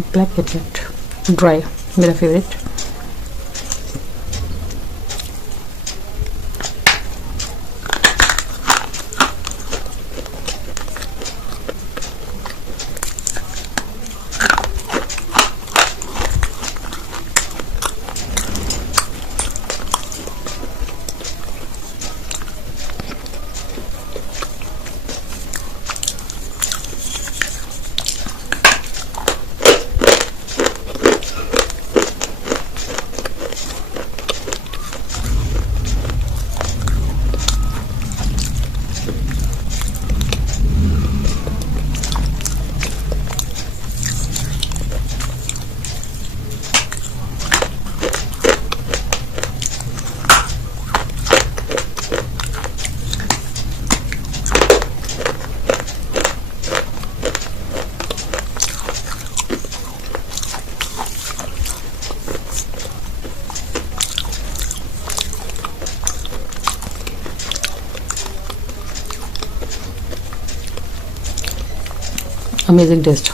Black KitKat dry मेरा favourite. Amazing taste.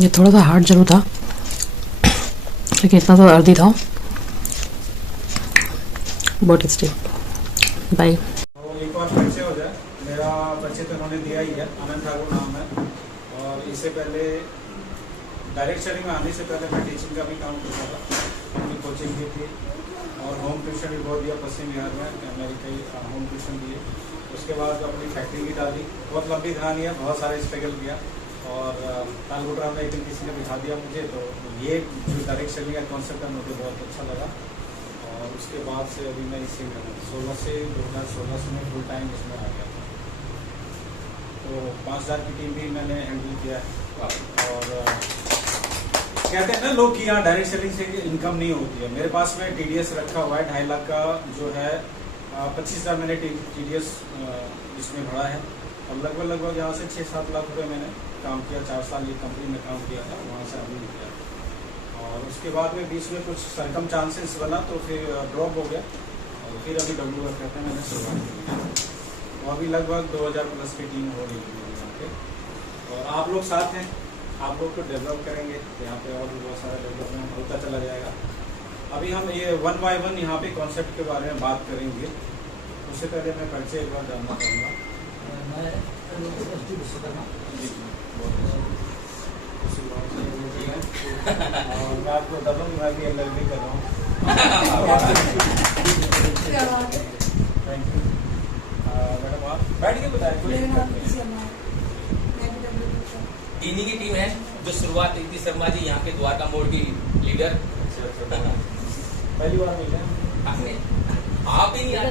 ये थोड़ा सा हार्ड जरूर था, लेकिन इतना सा अर्दी था, बहुत टेस्टी। बाय। एक और परिचय हो जाए, मेरा परिचय तो उन्होंने दिया ही है, आनंद ठाकुर नाम है। और इससे पहले डायरेक्ट शेयरिंग में आने से पहले मैं टीचिंग का भी काम करता था, अपनी कोचिंग की थी और होम ट्यूशन भी बहुत दिया पश्चिम बिहार में, मेरी कई होम ट्यूशन दिए। उसके बाद अपनी फैक्ट्री भी डाली, बहुत लंबी कहानी है, बहुत सारे स्ट्रगल किया। और तालगुटरा में एक दिन किसी ने बिठा दिया मुझे, तो ये जो डायरेक्ट शेयरिंग का कॉन्सेप्ट है मुझे बहुत अच्छा लगा। और उसके बाद से अभी मैं इसी में 2016 से मैं फुल टाइम इसमें आ गया था। तो 5000 की टीम भी मैंने हैंडल किया है। और कहते हैं ना लोग कि यहाँ डायरेक्ट सेलिंग से इनकम नहीं होती है। मेरे पास में TDS रखा हुआ है 2.5 लाख का, जो है 25,000 मैंने TDS इसमें भरा है। और लगभग यहाँ से 6-7 लाख रुपए मैंने काम किया, 4 साल ये कंपनी में काम किया था, वहाँ से अभी किया। और उसके बाद में बीच में कुछ सरकम चांसेस बना तो फिर ड्रॉप हो गया। और फिर अभी WF कहते हैं मैंने शुरुआत की। तो अभी लगभग 2000 प्लस की टीम हो रही है यहाँ पे। और आप लोग साथ हैं, आप लोग को डेवलप करेंगे, यहाँ पे और भी बहुत सारा डेवलपमेंट होता चला जाएगा। अभी हम ये 1 by 1 यहाँ पे कॉन्सेप्ट के बारे में बात करेंगे। उससे पहले मैं परिचय एक बार जानना चाहूँगा। और मैं आपको बता दूँ मैं भी LLB कर रहा हूँ। थैंक यू मैडम, आप बैठ के बताएं। इन्हीं की टीम है जो शुरुआत रीति शर्मा जी यहाँ के द्वारका मोड़ की लीडर। पहली बार मिले आप ही नहीं आते।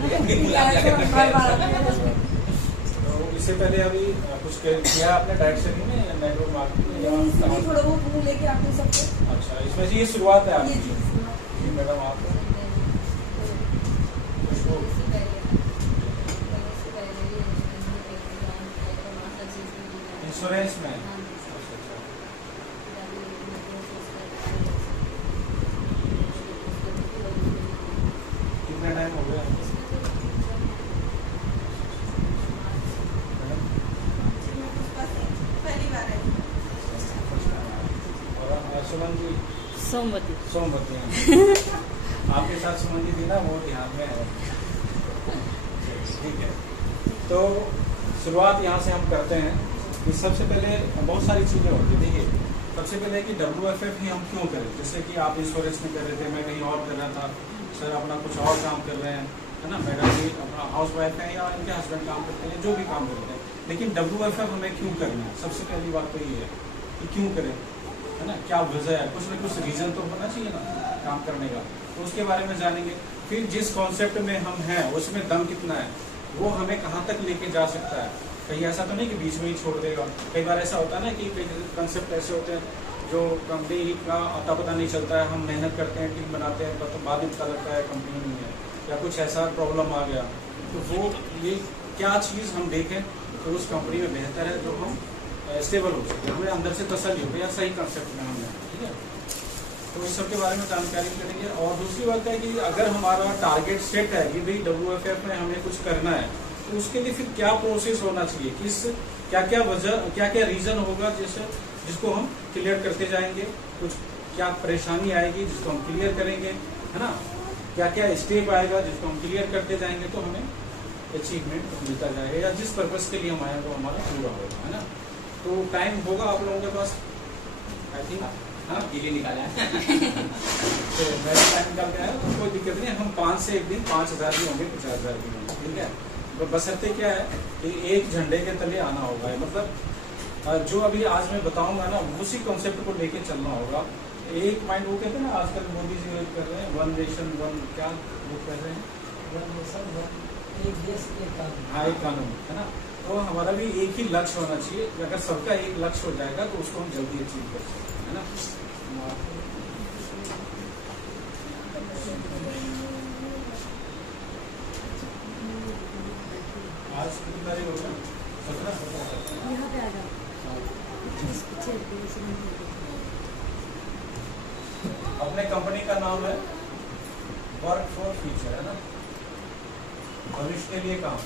तो इससे पहले अभी कुछ किया आपने डायरेक्ट सेलिंग में, नेटवर्क मार्केटिंग या थोड़ा बहुत लेके आते सबको। अच्छा, इसमें से ये शुरुआत है आपकी मैडम। आप इंश्योरेंस में कितना टाइम हो गया? पहली बार है। और सुमन जी? सोमवती आपके साथ सुमन जी थी ना, वो ध्यान में है। ठीक है, तो शुरुआत यहाँ से हम करते हैं कि सबसे पहले बहुत सारी चीज़ें होती है। देखिए, सबसे पहले कि WFF ही हम क्यों करें। जैसे कि आप इंश्योरेंस में कर रहे थे, मैं कहीं और कर रहा था, सर अपना कुछ और काम कर रहे हैं, है ना। मैडम भी अपना हाउस वाइफ है या इनके हस्बैंड काम करते हैं, जो भी काम करते हैं, लेकिन WFF हमें क्यों करना है। सबसे पहली बात तो ये है कि क्यों करें, है ना, क्या वजह है, कुछ ना कुछ रीज़न तो होना चाहिए ना काम करने का। तो उसके बारे में जानेंगे। फिर जिस कॉन्सेप्ट में हम हैं उसमें दम कितना है, वो हमें कहाँ तक लेके जा सकता है। कहीं ऐसा तो नहीं कि बीच में ही छोड़ देगा। कई बार ऐसा होता है ना कि कई कंसेप्ट ऐसे होते हैं जो कंपनी का अता पता नहीं चलता है, हम मेहनत करते हैं, टीम बनाते हैं, तो बाद में पता लगता है कंपनी नहीं है, या कुछ ऐसा प्रॉब्लम आ गया। तो वो ये क्या चीज़ हम देखें तो उस कंपनी में बेहतर है जो हम स्टेबल हो सके, हमें अंदर से तसल्ली हो या सही कंसेप्ट में हम हैं। ठीक है, तो इस सब के बारे में जानकारी करेंगे। और दूसरी बात है कि अगर हमारा टारगेट सेट है कि भाई WFF में हमें कुछ करना है, तो उसके लिए फिर क्या प्रोसेस होना चाहिए, किस क्या क्या वजह, क्या क्या रीज़न होगा जिसको हम क्लियर करते जाएंगे, कुछ क्या परेशानी आएगी जिसको हम क्लियर करेंगे, है ना, क्या क्या स्टेप आएगा जिसको हम क्लियर करते जाएंगे, तो हमें अचीवमेंट मिलता जाएगा या जिस पर्पज़ के लिए हम आए वो हमारा पूरा होगा, है ना। तो टाइम होगा आप लोगों के पास, आई थिंक हाँ गिले निकाला है। तो मेरा टाइम निकाल के आया तो कोई दिक्कत नहीं है। हम 5 से एक दिन 5000 भी होंगे, 50,000 भी होंगे, ठीक है। तो बशर्ते क्या है कि एक झंडे के तले आना होगा, मतलब जो अभी आज मैं बताऊंगा ना उसी कॉन्सेप्ट को लेके चलना होगा। एक माइंड, वो कहते हैं ना आजकल मोदी जी यूज कर रहे हैं 1 नेशन 1, क्या वो कह रहे हैं, 1 नेशन 1 एक देश एक कानून। हाँ, एक कानून, है ना। तो हमारा भी एक ही लक्ष्य होना चाहिए। अगर सबका एक लक्ष्य हो जाएगा तो उसको हम जल्दी अचीव कर सकते हैं, है ना। आज कितनी तारीख हो गई? 17। यहाँ पे आ जाओ। अपने कंपनी का नाम है वर्क फॉर फ्यूचर, है ना, भविष्य के लिए काम।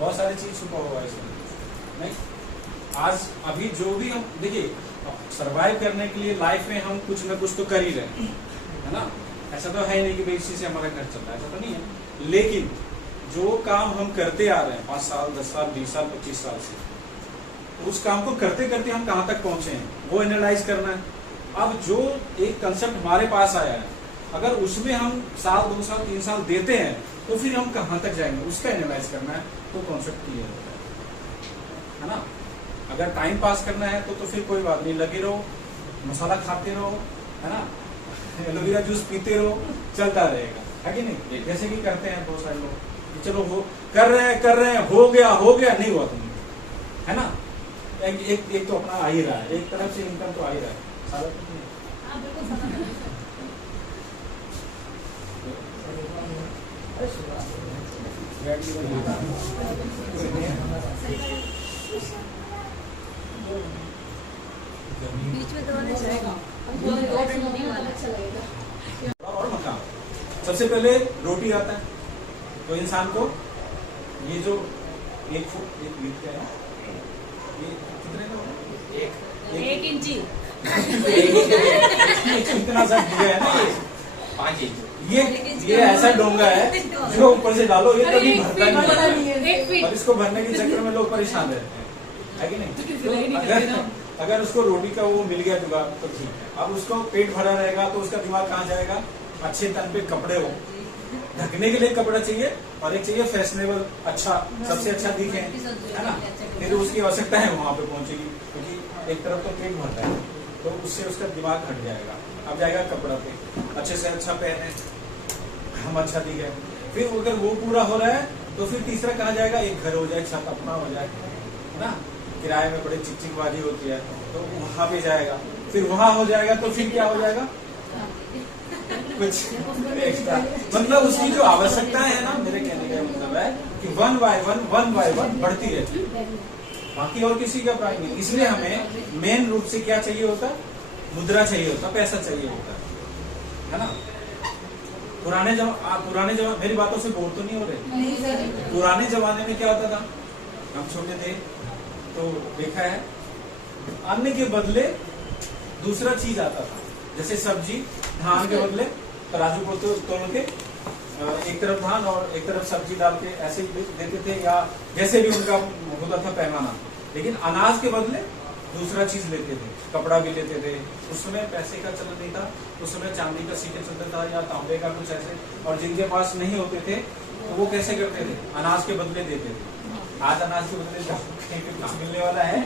बहुत सारी चीज छुपा हुआ है इसमें, नहीं। आज अभी जो भी हम देखिए, सरवाइव करने के लिए लाइफ में हम कुछ ना कुछ तो कर ही रहे हैं, है ना। ऐसा तो है नहीं कि भाई इसी से हमारा घर चल रहा है, ऐसा तो नहीं है। लेकिन जो काम हम करते आ रहे हैं 5 साल 10 साल 20 साल 25 साल से, उस काम को करते करते हम कहाँ तक पहुंचे हैं वो एनालाइज करना है। अब जो एक कंसेप्ट हमारे पास आया है, अगर उसमें हम साल 2 साल 3 साल देते हैं तो फिर हम कहाँ तक जाएंगे, उसका एनालाइज करना है, तो कॉन्सेप्ट क्लियर होता है ना। अगर टाइम पास करना है तो फिर कोई बात नहीं, लगे रहो, मसाला खाते रहो, है ना, एलोवेरा जूस पीते रहो, चलता रहेगा, है कि नहीं। जैसे कि करते हैं बहुत सारे लोग कि चलो वो कर रहे हैं, हो गया नहीं हुआ तुम, है ना। एक तो अपना आ ही रहा है, एक तरफ से इनकम तो आ ही रहा है, सारा कुछ नहीं। हाँ, बिल्कुल पता है। बीच में दबाने जाएगा अच्छा लगेगा। और मकान, सबसे पहले रोटी आता है, तो इंसान को ये जो एक फुट एक मीट का है, ये कितने का होगा? 1 इंची इतना सा डोंगा है ना, 5 इंच। ये ऐसा डोंगा है जो ऊपर से डालो ये कभी भरता नहीं है, 1 फीट। और इसको भरने के चक्कर में लोग परेशान रहते हैं, है कि नहीं। तो अगर उसको रोटी का वो मिल गया जुगाड़ तो ठीक है। अब उसको पेट भरा रहेगा तो उसका दिमाग कहाँ जाएगा, अच्छे तन पे कपड़े हो, ढकने के लिए कपड़ा चाहिए, और एक चाहिए फैशनेबल, अच्छा, सबसे अच्छा दिखे, है ना। फिर उसकी आवश्यकता है वहां पे पहुंचेगी, क्योंकि एक तरफ तो पेट भर रहा है, तो उससे उसका दिमाग हट जाएगा, अब जाएगा कपड़ा पे, अच्छे से अच्छा पहने, हम अच्छा दिखे। फिर अगर वो पूरा हो रहा है तो फिर तीसरा कहा जाएगा, एक घर हो जाए, छत अपना हो जाए, है ना। किराए में बड़े चिकचिकबाजी होती है तो वहां पे जाएगा, फिर वहां हो जाएगा तो फिर क्या हो जाएगा, कुछ एक्स्ट्रा। मतलब उसकी जो आवश्यकताएं है ना, मेरे कहने का मतलब है कि 1 बाय 1 बढ़ती रहती है, बाकी और किसी का प्राइस नहीं। इसलिए हमें मेन रूप से क्या चाहिए होता, मुद्रा चाहिए होता, पैसा चाहिए होता है ना। पुराने जमाने, मेरी बातों से बोर तो नहीं हो रहे। पुराने जमाने में क्या होता था, हम छोटे थे तो देखा है, अन्न के बदले दूसरा चीज आता था, जैसे सब्जी, धान के बदले तराजू को तोड़ के एक तरफ धान और एक तरफ सब्जी डाल के ऐसे ही देते थे, या जैसे भी उनका होता था पैमाना। लेकिन अनाज के बदले दूसरा चीज लेते थे, कपड़ा भी लेते थे। उस समय पैसे का चलन नहीं था, उस समय चांदी का सिक्के चलता था या तांबे का कुछ ऐसे, और जिनके पास नहीं होते थे तो वो कैसे करते थे, अनाज के बदले देते थे। आज अनाज के बदले कहीं पे कुछ मिलने वाला है,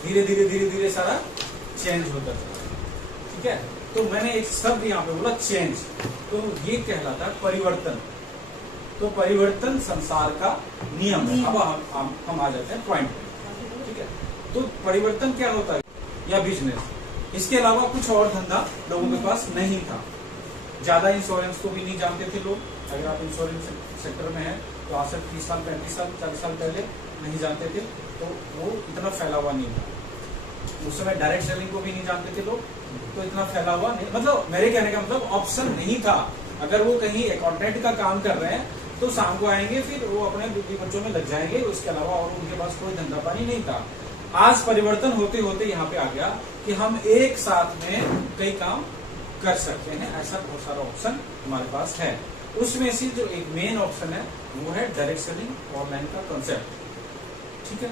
धीरे धीरे सारा चेंज होता था, ठीक है। तो मैंने एक शब्द यहाँ पे बोला चेंज, तो ये कहलाता है परिवर्तन। तो परिवर्तन संसार का नियम है। अब हम आ जाते हैं पॉइंट पे, ठीक है। तो परिवर्तन क्या होता है, या बिजनेस, इसके अलावा कुछ और धंधा लोगों के पास नहीं था। ज्यादा इंश्योरेंस को भी नहीं जानते थे लोग। अगर आप इंश्योरेंस सेक्टर में हैं तो आज से 30 साल 35 साल 40 साल पहले नहीं जानते थे, तो वो इतना फैला हुआ नहीं था। उस समय डायरेक्ट सेलिंग को भी नहीं जानते थे लोग, तो इतना फैला हुआ नहीं, मतलब मेरे कहने का मतलब ऑप्शन नहीं था। अगर वो कहीं अकाउंटेंट का काम कर रहे हैं तो शाम को आएंगे, फिर वो अपने बुद्धि बच्चों में लग जाएंगे, उसके अलावा और उनके पास कोई धंधा पानी नहीं था। आज परिवर्तन होते होते यहाँ पे आ गया कि हम एक साथ में कई काम कर सकते हैं, ऐसा बहुत सारा ऑप्शन हमारे पास है। उसमें से जो एक मेन ऑप्शन है वो है डायरेक्ट सेलिंग, ऑनलाइन का कंसेप्ट, ठीक है।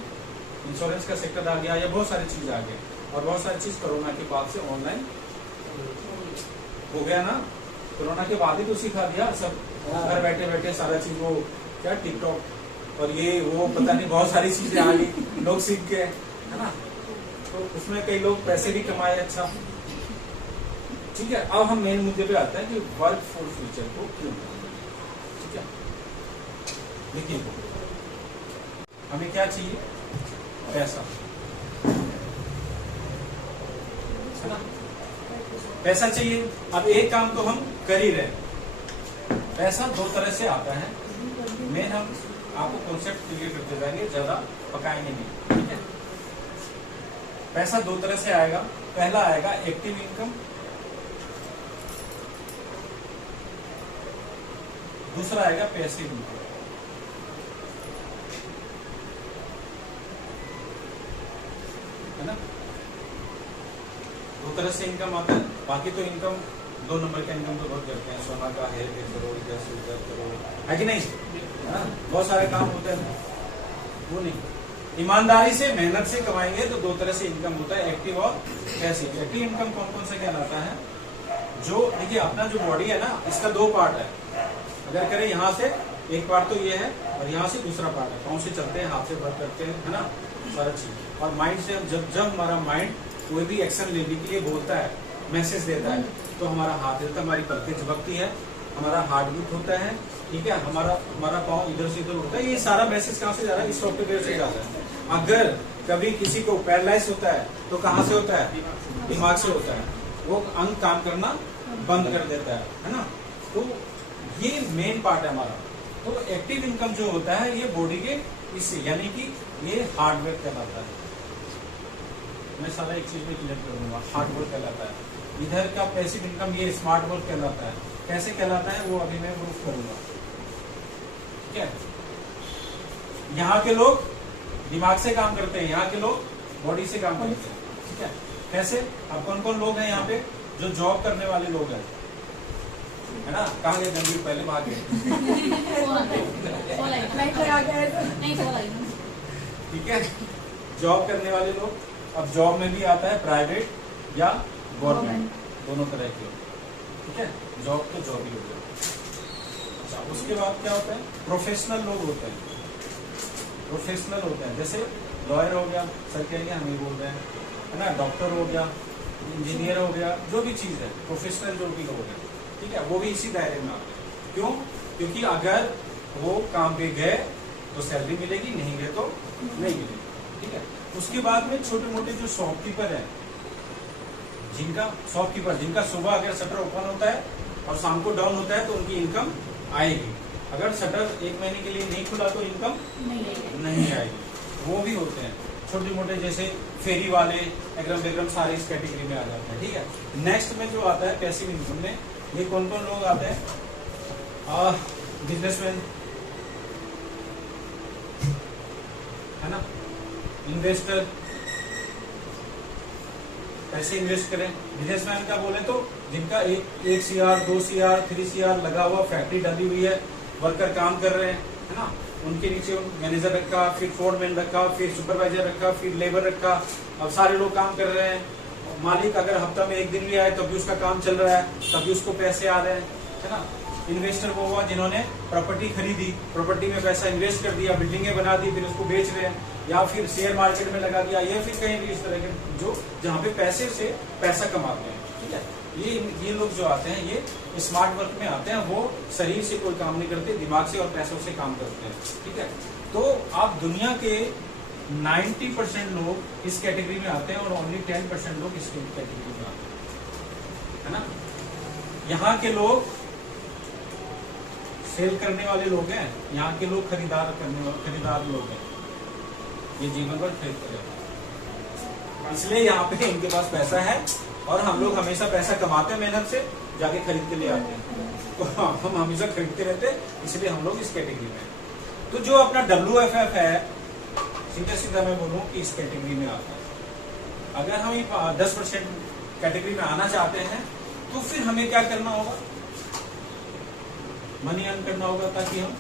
इंश्योरेंस का सेक्टर आ गया, या बहुत सारी चीज आ गई, और बहुत सारी चीज कोरोना के बाद से ऑनलाइन हो गया ना। कोरोना के बाद ही तो सिखा दिया सब, घर बैठे बैठे सारा चीज, वो क्या टिकटॉक और ये वो पता नहीं बहुत सारी चीजें आ गई, लोग सीख गए, है ना। तो उसमें कई लोग पैसे भी कमाए, अच्छा, ठीक है। अब हम मेन मुद्दे पे आते हैं कि वर्क फॉर फ्यूचर को क्यों, ठीक है। देखिए हमें क्या चाहिए, पैसा, है ना, पैसा चाहिए। अब एक काम तो हम कर ही रहे, पैसा 2 तरह से आता है। मेन हम आपको कॉन्सेप्ट क्लियर करते जाएंगे, ज्यादा पकाएंगे नहीं, ठीक है। पैसा 2 तरह से आएगा। पहला आएगा एक्टिव इनकम, दूसरा आएगा पैसिव इनकम, है ना। दो तरह से इनकम आता है। बाकी तो इनकम 2 नंबर का इनकम तो बहुत करते हैं, सोना का है 1 करोड़ 10 करोड़, है कि नहीं? बहुत सारे काम होते हैं, वो नहीं। ईमानदारी से मेहनत से कमाएंगे तो 2 तरह से इनकम होता है, एक्टिव और पैसिव। एक्टिव इनकम कौन कौन से कहलाता है? जो देखिए अपना जो बॉडी है ना, इसका 2 पार्ट है। अगर करें यहाँ से एक पार्ट तो ये है और यहाँ से दूसरा पार्ट है। पाँव से चलते हैं, हाथ से वर्क करते हैं, है ना, सारा चीज। और माइंड से जब हमारा माइंड कोई भी एक्शन लेने के लिए बोलता है, मैसेज देता है, तो हमारा हाथ हिलता है, हमारी पलकें झपकती है, हमारा हार्ट बीट होता है, ठीक है, हमारा पाँव इधर से इधर उठता है। ये सारा मैसेज कहाँ से जा रहा है? इस सॉफ्टवेयर से जाता है। अगर कभी किसी को पैरालाइज होता है तो कहाँ से होता है? दिमाग से होता है। वो अंग काम करना बंद कर देता है ना। तो ये मेन पार्ट है हमारा। तो एक्टिव इनकम जो होता है ये बॉडी के इससे, यानी कि ये हार्डवेयर कहलाता है। मैं सारा एक चीज में क्लियर कर दूंगा, हार्डवेयर कहलाता है। इधर का पैसिव इनकम ये स्मार्ट वर्क कहलाता है। कैसे कहलाता है वो अभी मैं प्रूफ करूंगा, ठीक है। यहाँ के लोग दिमाग से काम करते हैं, यहाँ के लोग बॉडी से काम करते हैं, ठीक है। कैसे? अब कौन कौन लोग हैं यहाँ पे जो जॉब करने वाले लोग हैं, है ना? कहाँ गए गंभीर? पहले भाग गए, ठीक है। जॉब करने वाले लोग, अब जॉब में भी आता है प्राइवेट या गवर्नमेंट, दोनों तरह के, ठीक है। जॉब तो जॉब ही हो गया। अच्छा, उसके बाद क्या होता है? प्रोफेशनल लोग होते हैं। प्रोफेशनल होते हैं जैसे लॉयर हो गया, सर कहेंगे हम ही बोल रहे हैं, है ना, डॉक्टर हो गया, इंजीनियर हो गया, जो भी चीज है प्रोफेशनल जो भी लोग हैं, ठीक है, वो भी इसी दायरे में आते हैं। क्यों? क्योंकि अगर वो काम पे गए तो सैलरी मिलेगी, नहीं गए तो नहीं मिलेगी, ठीक है। उसके बाद में छोटे मोटे जो शॉपकीपर है, जिनका सुबह अगर शटर ओपन होता है और शाम को डाउन होता है तो उनकी इनकम आएगी। अगर शटर 1 महीने के लिए नहीं खुला तो इनकम नहीं आएगी। वो भी होते हैं छोटे मोटे, जैसे फेरी वाले, एग्रम सारे इस कैटेगरी में आ जाते हैं, ठीक है। नेक्स्ट में जो आता है पैसिव इनकम में, ये कौन कौन लोग आते हैं? बिजनेसमैन, है ना, इन्वेस्टर, पैसे इन्वेस्ट करें। बिजनेसमैन का बोले तो जिनका 1 CR 2 CR 3 CR लगा हुआ, फैक्ट्री डाली हुई है, वर्कर काम कर रहे हैं, है ना, उनके नीचे मैनेजर रखा, फिर फोरमैन रखा, फिर सुपरवाइजर रखा, फिर लेबर रखा, अब सारे लोग काम कर रहे हैं। मालिक अगर हफ्ता में 1 दिन भी आए तब भी उसका काम चल रहा है, तभी उसको पैसे आ रहे हैं, है ना। इन्वेस्टर वो हुआ जिन्होंने प्रॉपर्टी खरीदी, प्रॉपर्टी में पैसा इन्वेस्ट कर दिया, बिल्डिंगें बना दी, फिर उसको बेच रहे हैं, या फिर शेयर मार्केट में लगा दिया, या फिर कहीं भी इस तरह के जो जहाँ पे पैसे से पैसा कमाते हैं, ठीक है। ये लोग जो आते हैं ये स्मार्ट वर्क में आते हैं। वो शरीर से कोई काम नहीं करते, दिमाग से और पैसों से काम करते हैं, ठीक है। तो आप दुनिया के 90% लोग इस कैटेगरी में आते हैं और ओनली 10% लोग इस कैटेगरी में आते हैं, है ना। यहाँ के लोग सेल करने वाले लोग हैं, यहाँ के लोग खरीदार लोग हैं, ये जीवन भर खरीदते रहते हैं। इसलिए यहाँ पे इनके पास पैसा है और हम लोग हमेशा पैसा कमाते हैं, मेहनत से जाके खरीद के ले आते हैं, तो हम हमेशा खरीदते रहते हैं, इसलिए हम लोग इस कैटेगरी में। तो जो अपना WFF है, सीधा मैं बोलूं कि इस कैटेगरी में आता है। अगर हम 10% कैटेगरी में आना चाहते हैं तो फिर हमें क्या करना होगा? मनी अर्न करना होगा, ताकि हम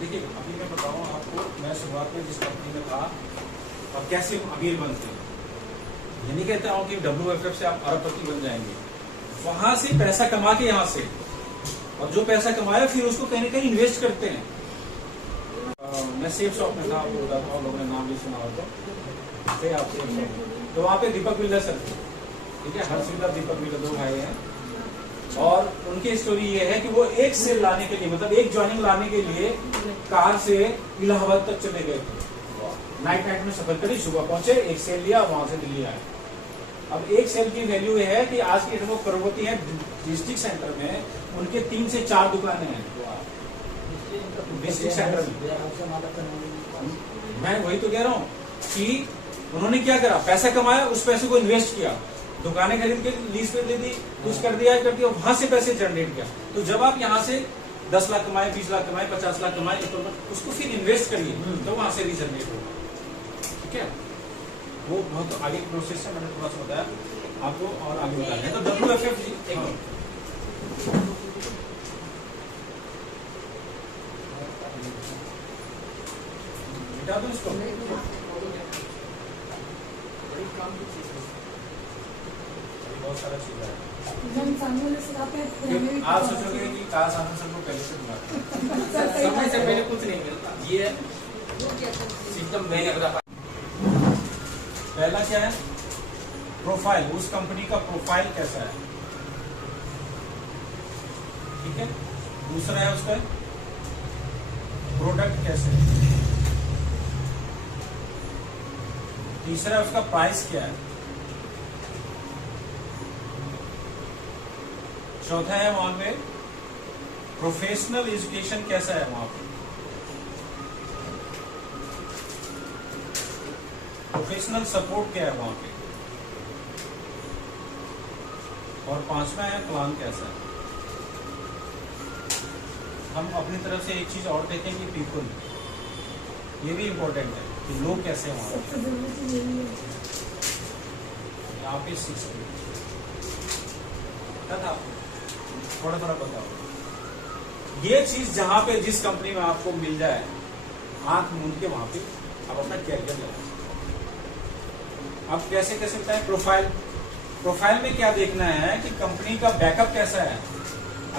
देखिए अभी मैं बताऊं आपको, मैं शुरुआत में जिस कंपनी में था और कैसे हम अमीर बनते हैं, ये नहीं कहता हूं कि WFF से आप अरबपति बन जाएंगे, वहां से पैसा कमा के यहाँ से, और जो पैसा कमाया फिर उसको कहीं ना कहीं इन्वेस्ट करते हैं। मैं सेफ शॉप में था, आपको बताता हूँ, लोगों ने नाम भी सुना हो तो वहाँ पे दीपक बिल्डर सर, ठीक है, हर्षिता दीपक बिल्डर 2 भाई हैं, और उनकी स्टोरी ये है कि वो एक सेल लाने के लिए, मतलब एक ज्वाइनिंग लाने के लिए कार से इलाहाबाद तक चले गए थे। नाइट में सफर करी, सुबह पहुंचे, एक सेल लिया, वहां से दिल्ली आए। अब एक सेल की वैल्यू ये है कि आज की वो करोड़पति है, डिस्ट्रिक्ट सेंटर में उनके 3 से 4 दुकानें हैं डिस्ट्रिक्ट सेंटर में। मैं वही तो कह रहा हूँ कि उन्होंने क्या करा, पैसा कमाया, उस पैसे को इन्वेस्ट किया, दुकानें खरीद के लीज पे दे दी, कुछ कर दिया, वहां से पैसे जनरेट किया। तो जब आप यहाँ से 10 लाख कमाए, 20 लाख कमाए, 50 लाख कमाए, तो उसको फिर इन्वेस्ट करिए, तो वहां से रीजनरेट होगा, ठीक है। वो बहुत आगे प्रोसेस है, मैंने थोड़ा सा बताया आपको और आगे बताया है। तो WFF जी मिटा दो इसको। बहुत सारा चीज है, हम सामने वाले से आप आप सोचोगे कि काश आनंद सर को पहले से बुला समय से पहले कुछ नहीं मिलता, ये सिस्टम मैंने बता पाया। पहला क्या है, प्रोफाइल, उस कंपनी का प्रोफाइल कैसा है, ठीक है। दूसरा है उसका प्रोडक्ट कैसे है। तीसरा है उसका प्राइस क्या है। चौथा है वहां पे प्रोफेशनल एजुकेशन कैसा है वहां पे, प्रोफेशनल सपोर्ट क्या है वहां पे, और पांचवा है प्लान कैसा है। हम अपनी तरफ से एक चीज और देखेंगे, पीपल, ये भी इंपॉर्टेंट है कि लोग कैसे हैं वहां पे। सबसे जरूरी चीज यही है। यहाँ पे 6 आपको थोड़ा थोड़ा बताओ। ये चीज जहां पे जिस कंपनी में आपको मिल जाए, आंख मूंद के वहां पे आप अपना कैरियर लगा सकते हैं। अब कैसे कैसे होता है प्रोफाइल। प्रोफाइल में क्या देखना है कि कंपनी का बैकअप कैसा है।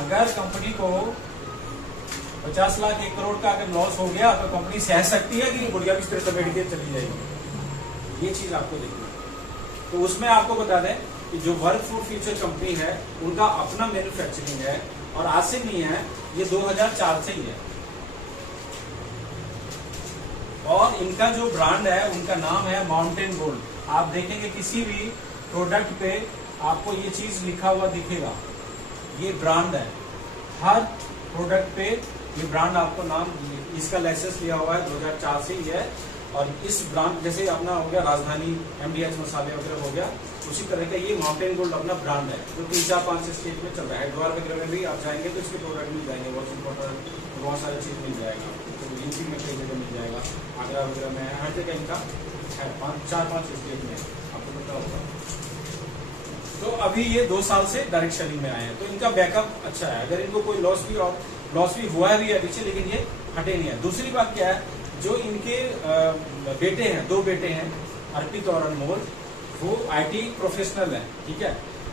अगर कंपनी को 50 लाख 1 करोड़ का अगर लॉस हो गया तो कंपनी सह सकती है कि गुड़िया बिस्तर से बैठ के चली जाएगी, ये चीज आपको देखनी है। तो उसमें आपको बता दें कि जो वर्क फॉर फ्यूचर कंपनी है उनका अपना मैन्युफैक्चरिंग है, और आज से नहीं है, ये 2004 से ही है। और इनका जो ब्रांड है उनका नाम है माउंटेन गोल्ड। आप देखेंगे किसी भी प्रोडक्ट पे आपको ये चीज लिखा हुआ दिखेगा, ये ब्रांड है। हर प्रोडक्ट पे ये ब्रांड आपको नाम, इसका लाइसेंस लिया हुआ है 2004 से ही है। और इस ब्रांड जैसे अपना हो गया राजधानी, MDH मसाले वगैरह हो गया, उसी तरह का ये माउंटेन गोल्ड अपना ब्रांड है, जो 3-4-5 स्टेट में चल रहा है। हरिद्वार वगैरह में भी आप जाएंगे तो इसके प्रोडक्ट मिल जाएंगे, वॉशिंग पाउडर, बहुत सारी चीज मिल जाएगा। तो यूपी में कई जगह मिल जाएगा, आगरा वगैरह में, हर जगह इनका है, 4-5 स्टेट में, आपको पता होगा। तो अभी ये 2 साल से डायरेक्ट सेलिंग में आए हैं, तो इनका बैकअप अच्छा है। अगर इनको कोई लॉस भी हुआ भी है पीछे, लेकिन ये हटे नहीं है। दूसरी बात क्या है, जो इनके बेटे हैं, 2 बेटे हैं, अर्पित और अनमोल, वो IT प्रोफेशनल है, ठीक है।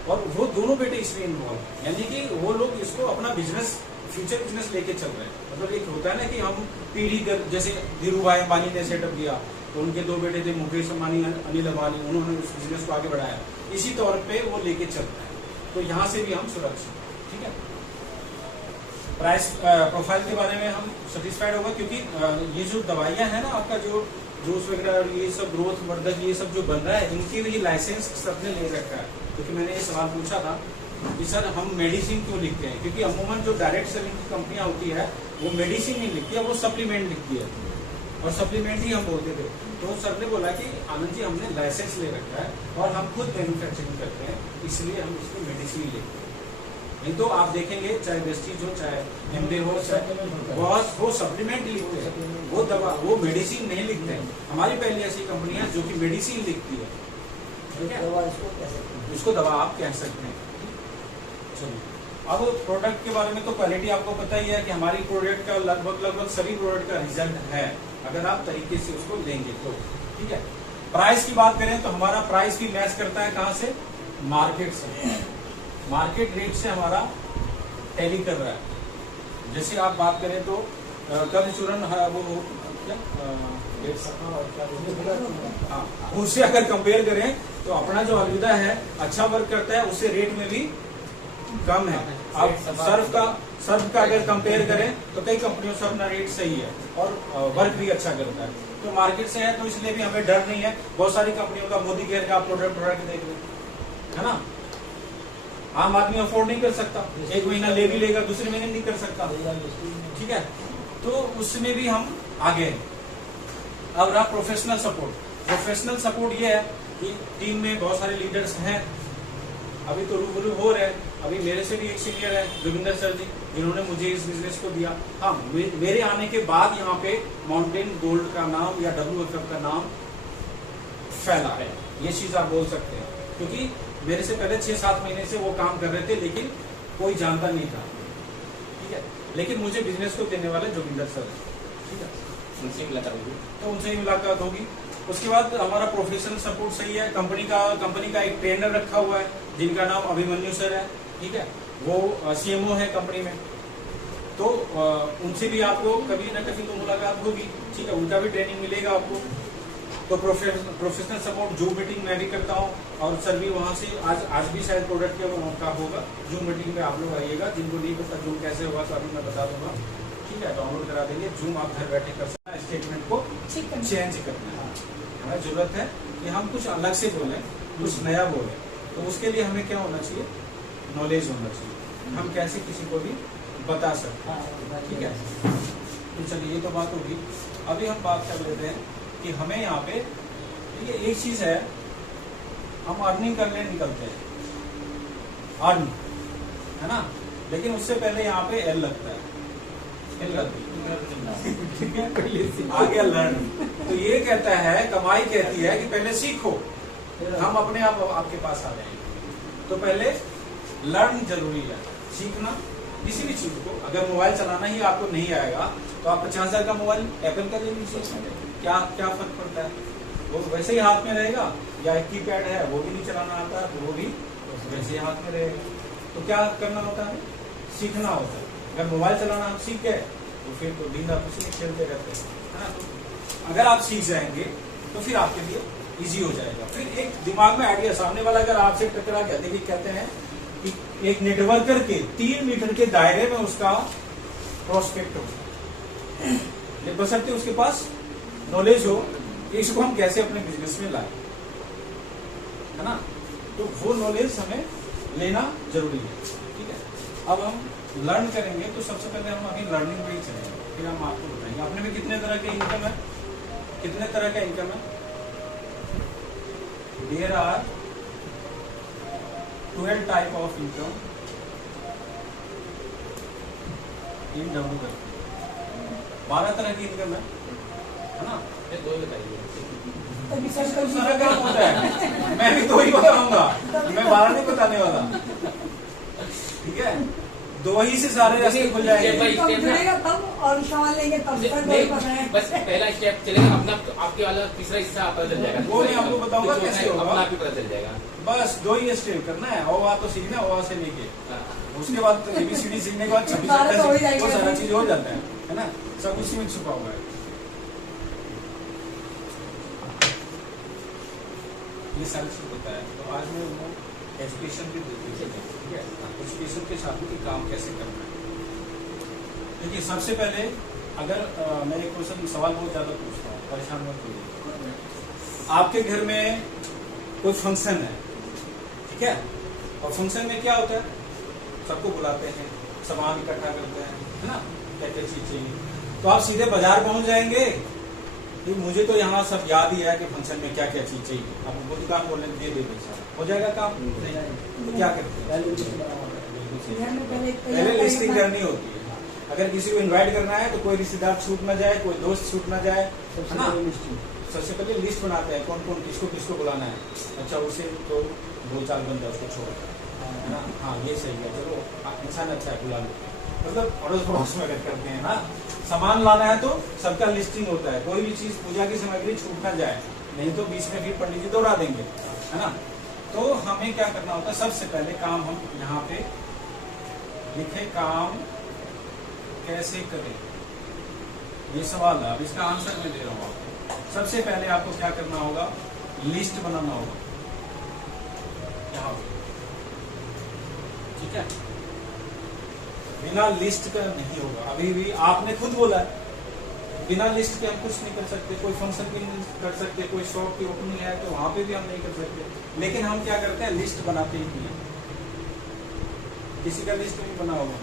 और वो दोनों बेटे इसमें इन्वॉल्व हैं, यानी कि वो लोग इसको अपना बिजनेस, फ्यूचर बिजनेस लेके चल रहे हैं। मतलब एक होता है ना कि हम पीढ़ी कर, जैसे धीरू भाई अंबानी ने सेटअप किया, तो उनके 2 बेटे थे, मुकेश अंबानी, अनिल अंबानी, उन्होंने उस बिजनेस को आगे बढ़ाया। इसी तौर पे वो लेके चल रहे हैं, तो यहाँ से भी हम सुरक्षित, ठीक है। प्राइस प्रोफाइल के बारे में हम सेटिस्फाइड होगा, क्योंकि ये जो दवाइयां हैं ना, आपका जो जूस वगैरह, ये सब ग्रोथ वर्धक, ये सब जो बन रहा है, इनके भी लाइसेंस सबने ले रखा है। क्योंकि मैंने ये सवाल पूछा था कि सर हम मेडिसिन क्यों लिखते हैं, क्योंकि अमूमन जो डायरेक्ट सेलिंग की कंपनियां होती है वो मेडिसिन नहीं लिखती है, वो सप्लीमेंट लिखती है, और सप्लीमेंट ही हम बोलते थे। तो सर ने बोला कि आनंद जी हमने लाइसेंस ले रखा है और हम खुद मैन्युफैक्चरिंग करते हैं, इसलिए हम इसको मेडिसिन लिखते हैं। नहीं तो आप देखेंगे चाहे वेस्टीज हो, चाहे एमडे हो, चाहे वो सप्लीमेंट लिखते हैं, वो दवा, वो मेडिसिन नहीं लिखते हैं। हमारी पहली ऐसी कंपनी है जो कि मेडिसिन लिखती है, ठीक है, इसको दवा आप कह सकते हैं। चलिए, अब प्रोडक्ट के बारे में तो क्वालिटी आपको पता ही है कि हमारी प्रोडक्ट का लगभग सभी प्रोडक्ट का रिजल्ट है, अगर आप तरीके से उसको लेंगे तो, ठीक है। प्राइस की बात करें तो हमारा प्राइस भी मैच करता है कहां से, मार्केट से, मार्केट रेट से हमारा टैली कर रहा है। जैसे आप बात करें तो कल चूरन वो हाँ, उससे अगर कंपेयर करें तो अपना जो अलविदा है अच्छा वर्क करता है, उससे रेट में भी कम है। आप सर्फ का अगर कंपेयर करें तो कई कंपनियों से अपना रेट सही है और वर्क भी अच्छा करता है, तो मार्केट से है, तो इसलिए भी हमें डर नहीं है। बहुत सारी कंपनियों का मोदी केयर का प्रोडक्ट देख लो, है ना, आम आदमी अफोर्ड नहीं कर सकता, 1 महीना ले भी लेगा, दूसरे महीने नहीं कर सकता, ठीक है। तो उसमें भी हम आगे हैं। अब रहा प्रोफेशनल सपोर्ट। प्रोफेशनल सपोर्ट ये है कि टीम में बहुत सारे लीडर्स हैं, अभी तो रूबरू हो रहे हैं। अभी मेरे से भी एक सीनियर है जोगिंदर सर जी, जिन्होंने मुझे इस बिजनेस को दिया। हाँ, मेरे आने के बाद यहाँ पे माउंटेन गोल्ड का नाम या WFF का नाम फैला है, ये चीज आप बोल सकते हैं। क्योंकि मेरे से पहले 6-7 महीने से वो काम कर रहे थे, लेकिन कोई जानता नहीं था, ठीक है। लेकिन मुझे बिजनेस को देने वाले जोगिंदर सर है, ठीक है, उनसे मुलाकात होगी, तो उनसे ही मुलाकात होगी। उसके बाद हमारा प्रोफेशनल सपोर्ट सही है। कंपनी का एक ट्रेनर रखा हुआ है जिनका नाम अभिमन्यु सर है, ठीक है, वो सीएमओ है कंपनी में, तो उनसे भी आपको कभी ना कभी तो मुलाकात होगी, ठीक है, उनका भी ट्रेनिंग मिलेगा आपको। तो प्रोफेशनल सपोर्ट जूम मीटिंग मैं भी करता हूँ, और सर भी वहाँ से आज भी शायद प्रोडक्ट का होगा जूम मीटिंग में, आप लोग आइएगा। जिनको नहीं पता जूम कैसे होगा तो अभी मैं बता दूंगा, ठीक है, डाउनलोड करा देंगे। जूम आप घर बैठे कर सकते हैं, स्टेटमेंट को चेंज करना है। हमें जरूरत है कि हम कुछ अलग से बोलें, कुछ नया बोलें, तो उसके लिए हमें क्या होना चाहिए, नॉलेज होना चाहिए, हम कैसे किसी को भी बता सकते हैं, ठीक है। तो चलिए ये तो बात होगी। अभी हम बात कर लेते हैं कि हमें यहाँ पे ये एक चीज है, हम अर्निंग करने निकलते हैं, अर्न है ना, लेकिन उससे पहले यहाँ पे एल लगता है, एल लगती है, ठीक है, आ गया लर्न। तो ये कहता है, कमाई कहती है कि पहले सीखो, हम अपने आप आपके पास आ जाएंगे। तो पहले लर्न जरूरी है, सीखना किसी भी चीज को। अगर मोबाइल चलाना ही आपको नहीं आएगा तो आप 50,000 का मोबाइल एप्पल का ले लीजिए, क्या फर्क पड़ता है, वो वैसे ही हाथ में रहेगा। या एक कीपैड है, वो भी नहीं चलाना आता तो वो भी वैसे ही हाथ में रहेगा। तो क्या करना होता है, सीखना होता है। अगर मोबाइल चलाना हम सीख गए तो फिर तो दिन रात उसी में खेलते रहते हैं, है ना। तो अगर आप सीख जाएंगे तो फिर आपके लिए इजी हो जाएगा। फिर एक दिमाग में आइडिया, सामने वाला अगर आपसे टकरा गया, देखिए कहते हैं कि एक नेटवर्कर के 3 मीटर के दायरे में उसका प्रोस्पेक्ट हो, बशर्ते उसके पास नॉलेज हो कि इसको हम कैसे अपने बिजनेस में लाए, है ना। तो वो नॉलेज हमें लेना जरूरी है, ठीक है। अब हम लर्न करेंगे तो सबसे पहले हम अभी लर्निंग पे ही चलेंगे, फिर हम आपको बताएंगे अपने में कितने तरह के इनकम है, कितने तरह का इनकम है। There are 12 type of income in WFF, 12 तरह की इनकम है ना। ये दो ही बताइए, तो सारा काम होता है, मैं भी 2 ही बताऊंगा, मैं 12 नहीं बताने वाला, ठीक है। 2 ही से सारे रास्ते खुल जाएंगे। तब और सवाल लेंगे तब तक नहीं, बताएं। बस पहला स्टेप चलेगा अपना, आपके वाला तीसरा हिस्सा पता चल जाएगा, वो मैं आपको बताऊंगा कैसे होगा, अपना आप ही पता चल जाएगा। बस 2 ही स्टेप करना है, और तो सीखना, और से लेके उसके बाद तो ABCD सीखने के बाद 26 वो सारा चीज हो जाता है ना, सब उसी में छुपा हुआ है। ये सारी चीज होता है। तो आज मैं वो एजुकेशन भी देती है, ठीक है, एजुकेशन के साथ में काम कैसे करना है। देखिए सबसे पहले अगर मैं एक क्वेश्चन सवाल बहुत ज्यादा पूछता हूँ, परेशान मत होइए। आपके घर में कोई फंक्शन है, ठीक है, और फंक्शन में क्या होता है, सबको बुलाते हैं, सामान इकट्ठा करते हैं, है ना, क्या क्या चीज चाहिए। तो आप सीधे बाजार पहुंच जाएंगे कि मुझे तो यहाँ सब याद ही है कि फंक्शन में क्या क्या चीज चाहिए, आप वो दुकान बोलने दे दे पैसा, हो जाएगा काम। तो क्या करते हैं, पहले लिस्टिंग करनी होती है। अगर किसी को इनवाइट करना है तो कोई रिश्तेदार छूट ना जाए, कोई दोस्त छूट ना जाए, है ना। सबसे पहले लिस्ट बनाते हैं कौन कौन किसको किसको बुलाना है। अच्छा उसे तो 2-4 बंदा उसको छोड़, है ना, हाँ ये सही है, चलो इंसान अच्छा है बुला लो, मतलब अड़ोस पड़ोस में करते हैं ना। सामान लाना है तो सबका लिस्टिंग होता है, कोई भी चीज पूजा की सामग्री छूट ना जाए, नहीं तो बीच में फिर पंडित जी दौड़ा देंगे, है ना। तो हमें क्या करना होता है, सबसे पहले काम हम यहाँ पे लिखे, काम कैसे करें, ये सवाल है, अब इसका आंसर मैं दे रहा हूँ आपको। सबसे पहले आपको क्या करना होगा, लिस्ट बनाना होगा यहाँ पे, ठीक है। बिना लिस्ट का नहीं होगा, अभी भी आपने खुद बोला है बिना लिस्ट के हम कुछ नहीं कर सकते। कोई फंक्शन भी नहीं कर सकते, कोई शॉप की ओपनिंग है तो वहां पे भी हम नहीं कर सकते। लेकिन हम क्या करते हैं, लिस्ट बनाते ही नहीं, किसी का लिस्ट नहीं बना होगा,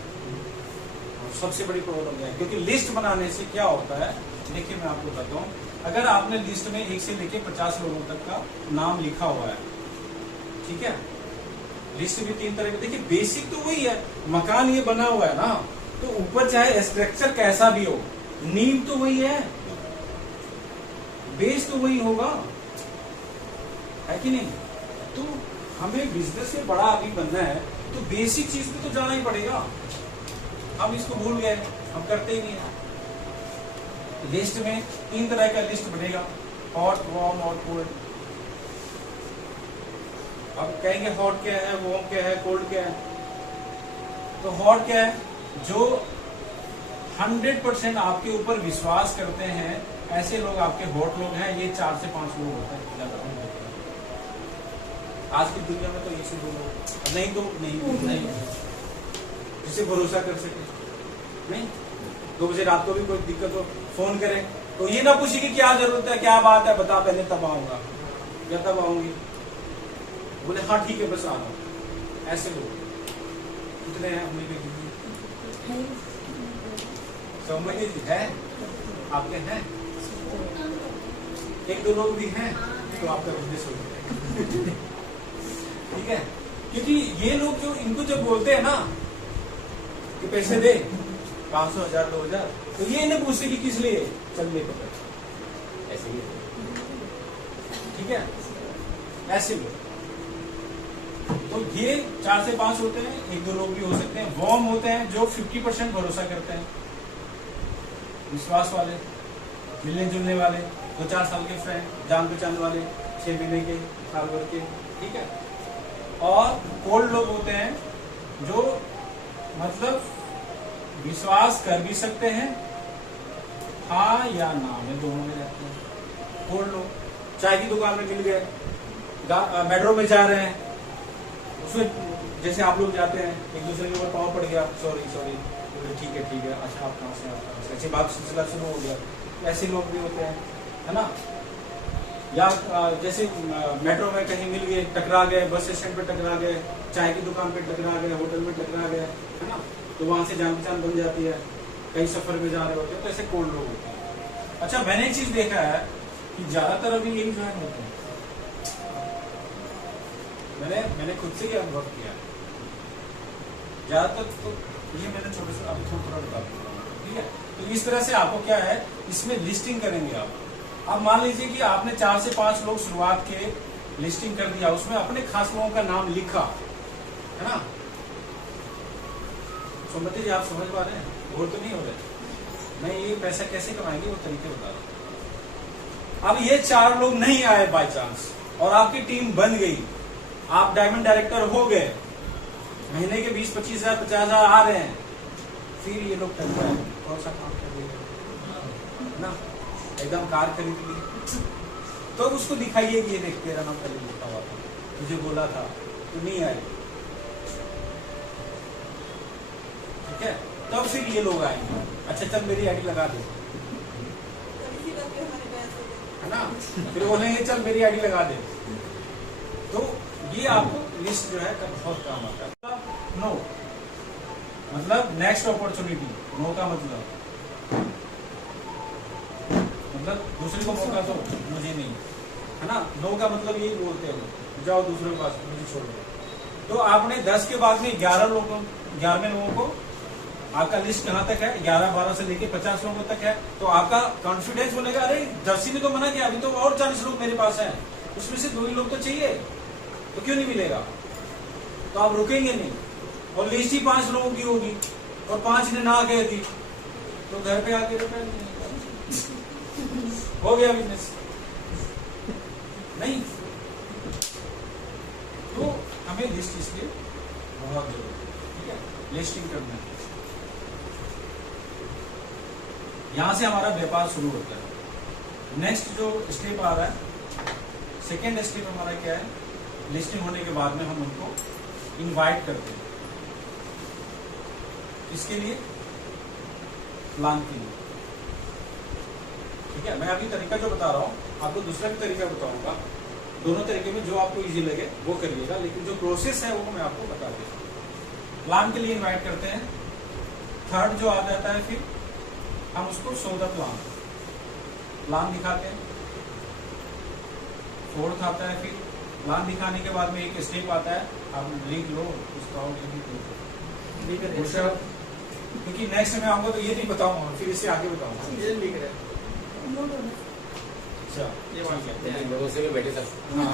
सबसे बड़ी प्रॉब्लम है। क्योंकि लिस्ट बनाने से क्या होता है, देखिए मैं आपको बताता हूँ, अगर आपने लिस्ट में 1 से लेके 50 लोगों तक का नाम लिखा हुआ है, ठीक है, लिस्ट भी 3 तरह की, देखिए बेसिक तो वही है, मकान ये बना हुआ है ना, तो ऊपर चाहे स्ट्रक्चर कैसा भी हो, नींव तो वही है, बेस तो वही होगा, है कि नहीं? तो हमें बिजनेस में बड़ा आदमी बनना है तो बेसिक चीज पे तो जाना ही पड़ेगा। हम इसको भूल गए, हम करते ही नहीं है। लिस्ट में 3 तरह का लिस्ट बनेगा, हॉट, वार्म और कोल्ड। अब कहेंगे हॉट क्या है, वार्म क्या है, कोल्ड क्या है? तो हॉट क्या है? जो 100% आपके ऊपर विश्वास करते हैं, ऐसे लोग आपके हॉट लोग हैं। ये 4 से 5 लोग होते हैं ज्यादा नहीं होते। आज की दुनिया में तो ये से 2 लोग, नहीं तो नहीं जिसे भरोसा कर सके। नहीं 2 बजे रात को भी कोई दिक्कत हो, फोन करें तो ये ना पूछे कि क्या जरूरत है, क्या बात है, बता पहले, तब आऊंगा या तब आऊंगी। बोले हाँ ठीक है बस आ रहा हूं। ऐसे लोग कितने हैं हमने भी समझ है, आपके हैं 1-2 लोग भी हैं तो आपका बिजनेस हो गया। ठीक है, क्योंकि ये लोग जो इनको जब बोलते हैं ना कि पैसे दे 500, 1000, 2000, तो ये इन्हें पूछते कि किस लिए, चलने को ऐसे ही। ठीक है, ऐसे लोग तो ये 4 से 5 होते हैं। 1-2 लोग भी हो सकते हैं। वार्म होते हैं जो 50% भरोसा करते हैं, विश्वास वाले, मिलने जुलने वाले, 2-4 साल के फ्रेंड, जान पहचान वाले, 6 महीने के, साल भर के। ठीक है, और कोल्ड लोग होते हैं जो मतलब विश्वास कर भी सकते हैं, हाँ या ना में दोनों में रहते हैं। कोल्ड लोग चाय की दुकान में मिल गए, मेट्रो में जा रहे हैं, उसमें जैसे आप लोग जाते हैं, एक दूसरे के ऊपर पाँव पड़ गया, सॉरी, ठीक है, अच्छा आप कहाँ से, ऐसी बात सिलसिला शुरू हो गया। ऐसे लोग भी होते हैं, है ना? या जैसे मेट्रो में कहीं मिल गए, टकरा गए, बस स्टैंड पे टकरा गए, चाय की दुकान पे टकरा गए, होटल में टकरा गए, है ना? तो वहां से जान पहचान बन जाती है, कई सफर में जा रहे होते हैं, तो ऐसे कोल्ड लोग होते हैं। अच्छा, मैंने एक चीज देखा है कि ज्यादातर अभी यही ज्वाइन होते हैं। मैंने खुद से ही अनुभव किया ज्यादातर। तो ये मैंने छोटे से अभी थोड़ा बता दूंगा। ठीक है, तो इस तरह से आपको क्या है, इसमें लिस्टिंग करेंगे आप। अब मान लीजिए कि आपने 4 से 5 लोग शुरुआत के लिस्टिंग कर दिया, उसमें अपने खास लोगों का नाम लिखा, है ना? सोमती जी आप समझ पा रहे हैं? बोर तो नहीं हो रहे? मैं ये पैसा कैसे कमाएंगे वो तरीके बता रहा हूं। अब ये 4 लोग नहीं आए बाय चांस और आपकी टीम बन गई, आप डायमंड डायरेक्टर हो गए, महीने के 20-25 हजार 50 हजार आ रहे हैं, फिर ये लोग कर रहे हैं कौन सा काम कर रहे हैं ना, एकदम कार खरीद ली तो उसको दिखाइए कि ये देख तेरा नाम पहले लिखा हुआ था, तुझे बोला था, तू नहीं आए। ठीक है, तब फिर ये लोग आएंगे, अच्छा चल मेरी आईडी लगा दे, है ना? फिर बोलेंगे चल मेरी आईडी लगा दे। तो ये आपको लिस्ट जो है बहुत काम आता है। नो मतलब नेक्स्ट अपॉर्चुनिटी, नो का मतलब दूसरे को मौका दो, मुझे नहीं, है ना? नो का मतलब यही बोलते हैं, जाओ दूसरे के पास, मुझे छोड़ दो। तो आपने 10 के बाद में 11वें लोगों को, आपका लिस्ट कहाँ तक है, 11-12 से लेके 50 लोगों तक है, तो आपका कॉन्फिडेंस बोलेगा अरे 10 ने तो मना किया, अभी तो और 40 लोग मेरे पास हैं, उसमें से 2 ही लोग तो चाहिए, तो क्यों नहीं मिलेगा? तो आप रुकेंगे नहीं। और लिस्ट ही 5 लोगों की होगी और 5 ने ना कह दी तो घर पे आके रुपए हो गया बिजनेस नहीं। तो हमें लिस्ट इसलिए बहुत जरूरी है। ठीक है, लिस्टिंग करना है, यहां से हमारा व्यापार शुरू होता है। नेक्स्ट जो स्टेप आ रहा है, सेकेंड स्टेप हमारा क्या है, लिस्टिंग होने के बाद में हम उनको इनवाइट करते हैं, किसके लिए, प्लान के लिए। ठीक है, मैं अभी तरीका जो बता रहा हूँ आपको दूसरा भी तरीका बताऊंगा, दोनों तरीके में जो आपको इजी लगे वो करिएगा, लेकिन जो प्रोसेस है वो मैं आपको बता दूंगा। प्लान के लिए इनवाइट करते हैं। थर्ड जो आ जाता है, फिर हम उसको शो द प्लान दिखाते हैं। फोर्थ आता है, फिर प्लान दिखाने के बाद में एक स्टेप आता है, आप लिख लो उसका और क्योंकि नेक्स्ट में आऊंगा तो ये नहीं बताऊंगा, फिर इससे आगे बताऊंगा। अच्छा ये बात ठीक करते है। हैं भरोसे में बैठे सब। हाँ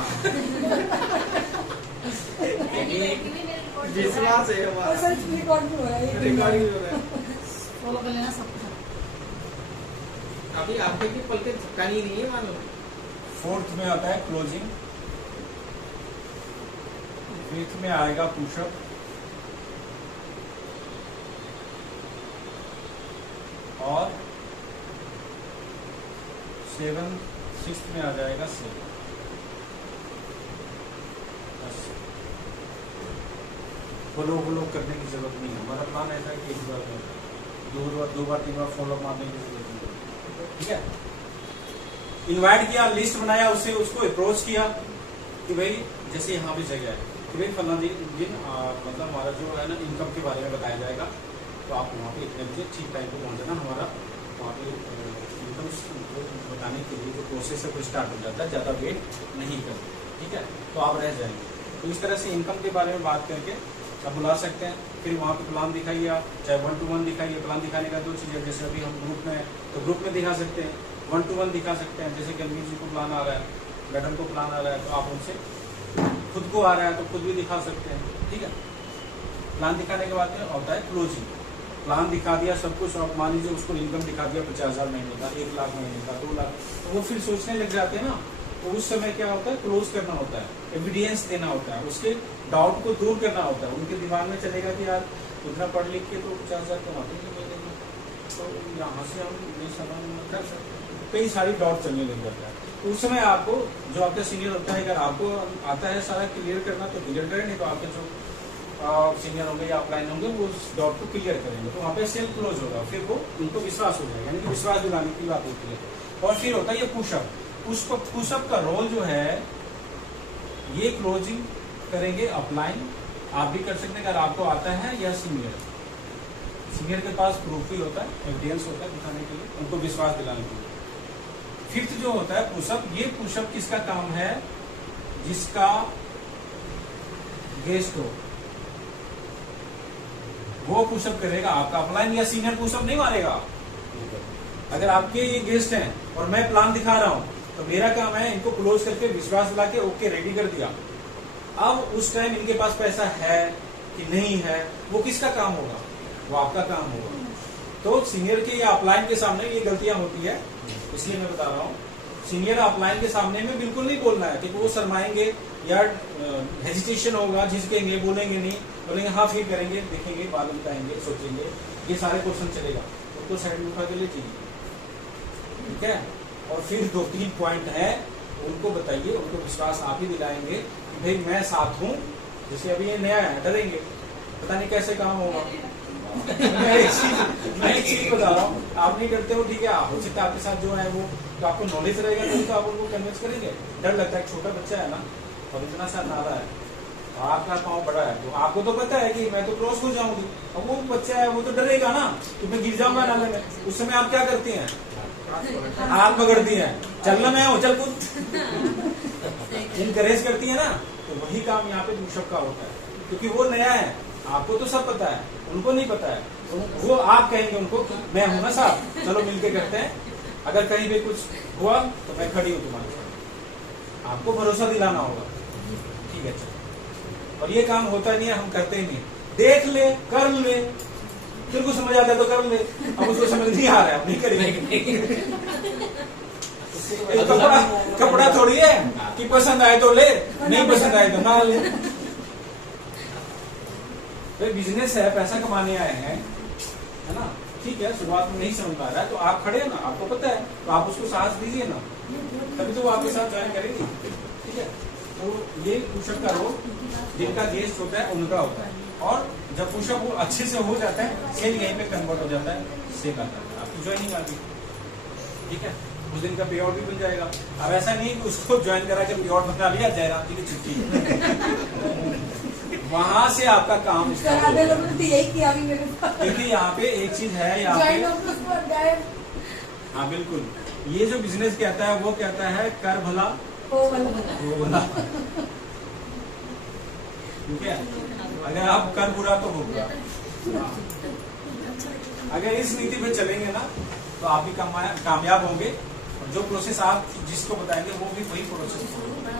विश्वास है और हमारा। सर रिकॉर्ड भी हो रहा है रिकॉर्डिंग हो रहा है। फॉलो कर लेना सब कुछ। अभी आपके भी पलके झपकानी नहीं है मानो। फोर्थ में आता है क्लोजिंग, फिफ्थ में आएगा पुशअप, और सिक्स्थ में आ जाएगा सेवन। बस फॉलो करने की जरूरत नहीं है। हमारा प्लान ऐसा है कि एक बार में दो बार 3 बार फॉलो मारने की जरूरत नहीं है। ठीक है, इनवाइट किया, लिस्ट बनाया, उससे उसको अप्रोच किया कि भाई जैसे यहाँ भी जगह है कि भाई फला दिन मतलब हमारा जो है ना इनकम के बारे में बताया जाएगा, तो आप वहाँ पे इतने बजे ठीक टाइम पे पहुँच जाना। हमारा वहाँ पे इनकम बताने के लिए जो प्रोसेस है वो स्टार्ट हो जाता है, ज़्यादा वेट नहीं करते। ठीक है, तो आप रह जाएंगे। तो इस तरह से इनकम के बारे में बात करके आप बुला सकते हैं। फिर वहाँ पे प्लान दिखाइए, आप चाहे 1-to-1 दिखाइए। प्लान दिखाने का 2 चीज़ है, जैसे अभी हम ग्रुप में तो ग्रुप में दिखा सकते हैं, 1-to-1 दिखा सकते हैं। जैसे कि अमीर जी को प्लान आ रहा है, मैडम को प्लान आ रहा है, तो आप उनसे खुद को आ रहा है तो खुद भी दिखा सकते हैं। ठीक है, प्लान दिखाने के बाद में होता है क्लोजिंग। प्लान दिखा दिया सब कुछ, और मान लीजिए उसको इनकम दिखा दिया 50,000 महीने का, 1 लाख महीने का, 2 लाख, तो वो फिर सोचने लग जाते हैं ना। तो उस समय क्या होता है, क्लोज करना होता है, एविडेंस देना होता है, उसके डाउट को दूर करना होता है। उनके दिमाग में चलेगा कि यार इतना पढ़ लिख के तो 50,000 कमाते हैं महीने में, तो यहाँ से हम ये सामान कर सकते हैं। कई सारी डाउट चलने लग जाता है। तो उस समय आपको जो आपका सीनियर होता है, अगर आपको आता है सारा क्लियर करना तो क्लियर करें, नहीं तो आपके जो सीनियर होंगे या अपलाइन होंगे वो उस डाउट को क्लियर करेंगे, तो वहाँ पे सेल क्लोज होगा। फिर वो उनको विश्वास हो जाएगा, यानी कि विश्वास दिलाने की बात होती है। और फिर होता है ये पुशअप। उसको पुशअप का रोल जो है, ये क्लोजिंग करेंगे अपलाइन। आप भी कर सकते हैं अगर आपको आता है, या सीनियर के पास प्रूफ भी होता है, एविडेंस होता है दिखाने के लिए, उनको विश्वास दिलाने के लिए। फिफ्थ जो होता है पुशअप, ये पुशअप किसका काम है, जिसका गेस्ट हो वो पुशअप करेगा। आपका अपलाइन या सीनियर पुशअप नहीं मारेगा। अगर आपके ये गेस्ट हैं और मैं प्लान दिखा रहा हूं, तो मेरा काम है इनको क्लोज करके विश्वास दिला के ओके रेडी कर दिया। अब उस टाइम इनके पास पैसा है कि नहीं है, वो किसका काम होगा, वो आपका काम होगा। तो सीनियर के या अपलाइन के सामने ये गलतियां होती है, इसलिए मैं बता रहा हूँ। सीनियर अपलाइन के सामने में बिल्कुल नहीं बोलना है, क्योंकि वो शर्माएंगे या हेजिटेशन होगा, झिझकेंगे, बोलेंगे नहीं, बोलेंगे हाँ फिर करेंगे, देखेंगे, बाद में बताएंगे, सोचेंगे, ये सारे क्वेश्चन चलेगा। उनको साइड में उठा के ले जाइए। ठीक है, और फिर 2-3 पॉइंट है, उनको बताइए, उनको विश्वास आप ही दिलाएंगे कि भाई मैं साथ हूँ। जैसे अभी ये नया है, डरेंगे, पता नहीं कैसे काम होगा। मैं एक चीज बता रहा हूँ, आप नहीं डरते हो, ठीक है, हो सकता है आपके साथ जो है वो, तो आपको नॉलेज रहेगा तो आप उनको कन्विंस करेंगे। डर लगता है, छोटा बच्चा है ना और इतना सा नारा है, तो आपका पाँव बड़ा है, तो आपको तो पता है कि मैं तो क्रॉस हो जाऊंगी। अब वो बच्चा है, वो तो डरेगा ना, तो मैं गिर जाऊंगा नाले में। उस समय आप क्या करती हैं, हाथ पकड़ती हैं, चलना मैं हो, चल कूद, इनकरेज करती है ना। तो वही काम यहाँ पे पुशअप का होता है, क्योंकि वो नया है, आपको तो सब पता है, उनको नहीं पता है। तो वो आप कहेंगे उनको, मैं हूं ना साहब, चलो मिलके करते हैं, अगर कहीं भी कुछ हुआ तो मैं खड़ी हूँ तुम्हारे साथ। आपको भरोसा दिलाना होगा, ठीक है चलो। और ये काम होता नहीं है, हम करते ही नहीं। देख ले, कर ले, फिर को समझ आता है तो कर ले, अब उसको समझ नहीं आ रहा है, अब नहीं करेंगे। कपड़ा थोड़ी है कि पसंद आए तो ले, नहीं पसंद आए तो ना ले। बिजनेस है, पैसा कमाने आए हैं, है ना, ठीक है। शुरुआत में नहीं समझ पा रहा है तो आप खड़े हैं ना, आपको पता है, तो आप उसको साहस दीजिए ना, तभी तो वो आपके साथ ज्वाइन करेंगे। ठीक है, तो ये पुशअप का रोल जिनका गेस्ट होता है उनका होता है। और जब पुशअप वो अच्छे से हो जाता है, सेल यहीं पे कन्वर्ट हो जाता है, सेल आता है, आपकी ज्वाइनिंग आती है। ठीक है, उस दिन का पे आउट भी बन जाएगा। अब ऐसा नहीं कि उसको ज्वाइन करा के पे आउट बना लिया, जयराम जी की छुट्टी, वहां से आपका काम यही किया अभी मेरे साथ। क्योंकि यहाँ पे एक चीज है, यहाँ पे हाँ बिल्कुल, ये जो बिजनेस कहता है वो कहता है कर भला हो भला। ठीक है, अगर आप कर बुरा तो हो बुरा। अगर इस नीति पे चलेंगे ना तो आप भी कामयाब होंगे और जो प्रोसेस आप जिसको बताएंगे वो भी वही प्रोसेस होगा।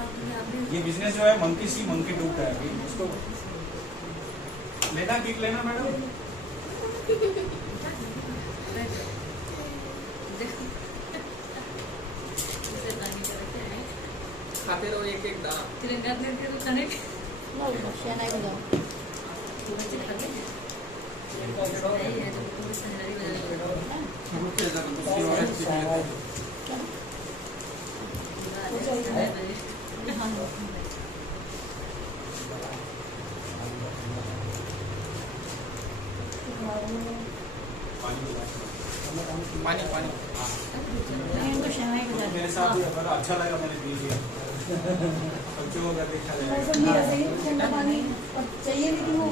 ये बिजनेस जो है मंकी सी मंकी डू का है अभी इसको लेना किक लेना मैडम। खाते रहो एक एक दाना। तिरंगा लेके तो कनेक्ट पानी पानी मेरे साथ भी बड़ा अच्छा लगा मैंने पी लिया। बच्चों को देखा मौसम भी ऐसे ही ठंडा पानी चाहिए लेकिन वो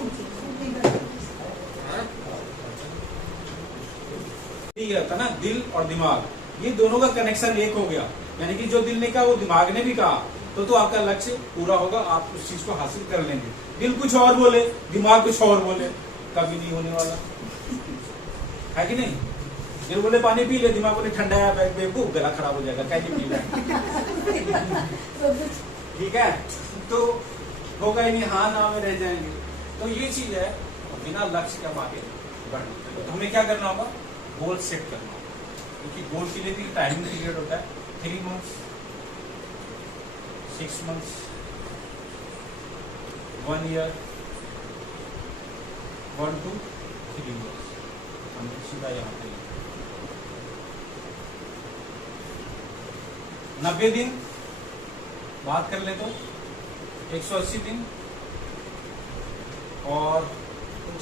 ठीक है ना। दिल और दिमाग ये दोनों का कनेक्शन एक हो गया, यानी कि जो दिल ने कहा वो दिमाग ने भी कहा तो आपका लक्ष्य पूरा होगा, आप उस चीज को हासिल कर लेंगे। दिल कुछ और बोले दिमाग कुछ और बोले कभी नहीं होने वाला है कि नहीं। दिल बोले पानी पी ले, दिमाग बोले ठंडा है बेवकूफ गला खराब हो जाएगा कैसे पी रहा ठीक है तो होगा ही नहीं, हाँ ना में रह जाएंगे। तो ये चीज है बिना लक्ष्य के आगे बढ़ना। तो हमें क्या करना होगा, गोल सेट करना होगा, क्योंकि गोल के लिए भी टाइमिंग पीरियड होता है 3 months 6 months 1 year 1 to 3 years। हम सीधा यहाँ पे 90 दिन बात कर ले तो 180 दिन और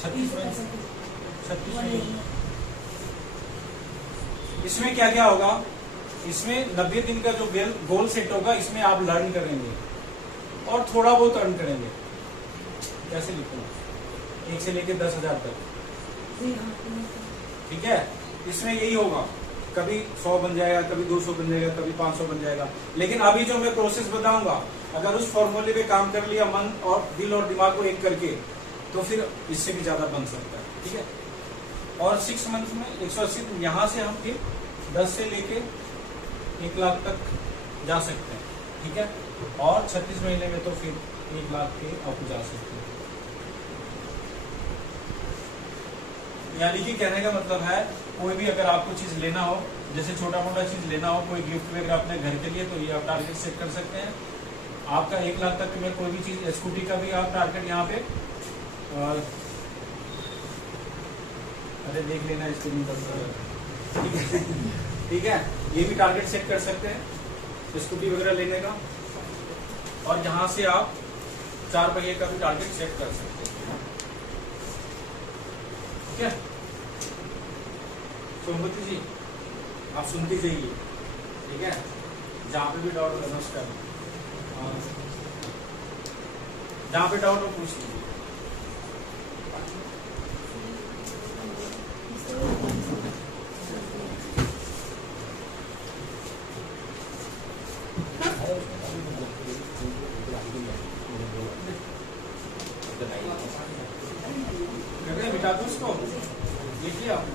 36 दिन। इसमें क्या क्या होगा, इसमें 90 दिन का जो गोल सेट होगा इसमें आप लर्न करेंगे और थोड़ा बहुत अर्न करेंगे। कैसे लिखूंगा 1 से लेकर 10,000 तक, ठीक है। इसमें यही होगा, कभी 100 बन जाएगा, कभी 200 बन जाएगा, कभी 500 बन जाएगा। लेकिन अभी जो मैं प्रोसेस बताऊंगा अगर उस फॉर्मूले पे काम कर लिया मन और दिल और दिमाग को एक करके तो फिर इससे भी ज्यादा बन सकता है, ठीक है। और 6 मंथ में 180 यहाँ से हम फिर 10 से लेके 1 लाख तक जा सकते हैं, ठीक है। और 36 महीने में तो फिर 1 लाख के आप जा सकते हैं। यानी कि कहने का मतलब है कोई भी अगर आपको चीज लेना हो, जैसे छोटा मोटा चीज लेना हो, कोई गिफ्ट वगैरह अपने घर के लिए, तो ये आप टारगेट सेट कर सकते हैं। आपका 1 लाख तक में कोई भी चीज, स्कूटी का भी आप टारगेट यहाँ पे और अरे देख लेना इसके लिए 10,000, ठीक है ठीक है। ये भी टारगेट सेट कर सकते हैं स्कूटी वगैरह लेने का। और यहाँ से आप 4 पहिए का भी टारगेट सेट कर सकते हैं, ठीक है। सोमवती जी आप सुनती जाइए, ठीक है। जहाँ पे भी डाउट हो नमस्कार, जहाँ पे डाउट हो पूछ लीजिए। मिटा दो उसको, देखिए आपने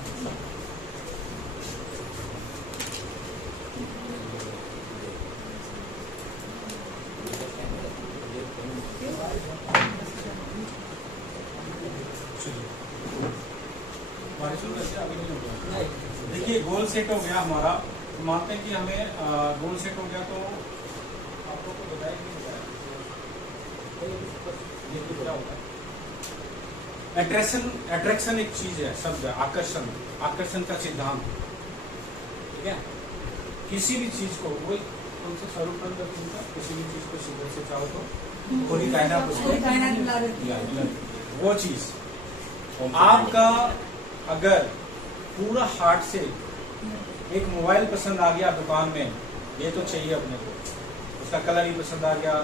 देखिए गोल सेट हो गया हमारा। तो मानते हैं कि हमें गोल सेट हो गया तो आप लोग को बताया क्या होता है। अट्रैक्शन एक चीज है, शब्द है आकर्षण का सिद्धांत, ठीक है। किसी भी चीज को वो कौन सा स्वरूप किसी भी चीज को सीधे से चाहो तो पूरी कायनात वो चीज आपका अगर पूरा हार्ट से एक मोबाइल पसंद आ गया दुकान में, ये तो चाहिए अपने को, उसका कलर ही पसंद आ गया,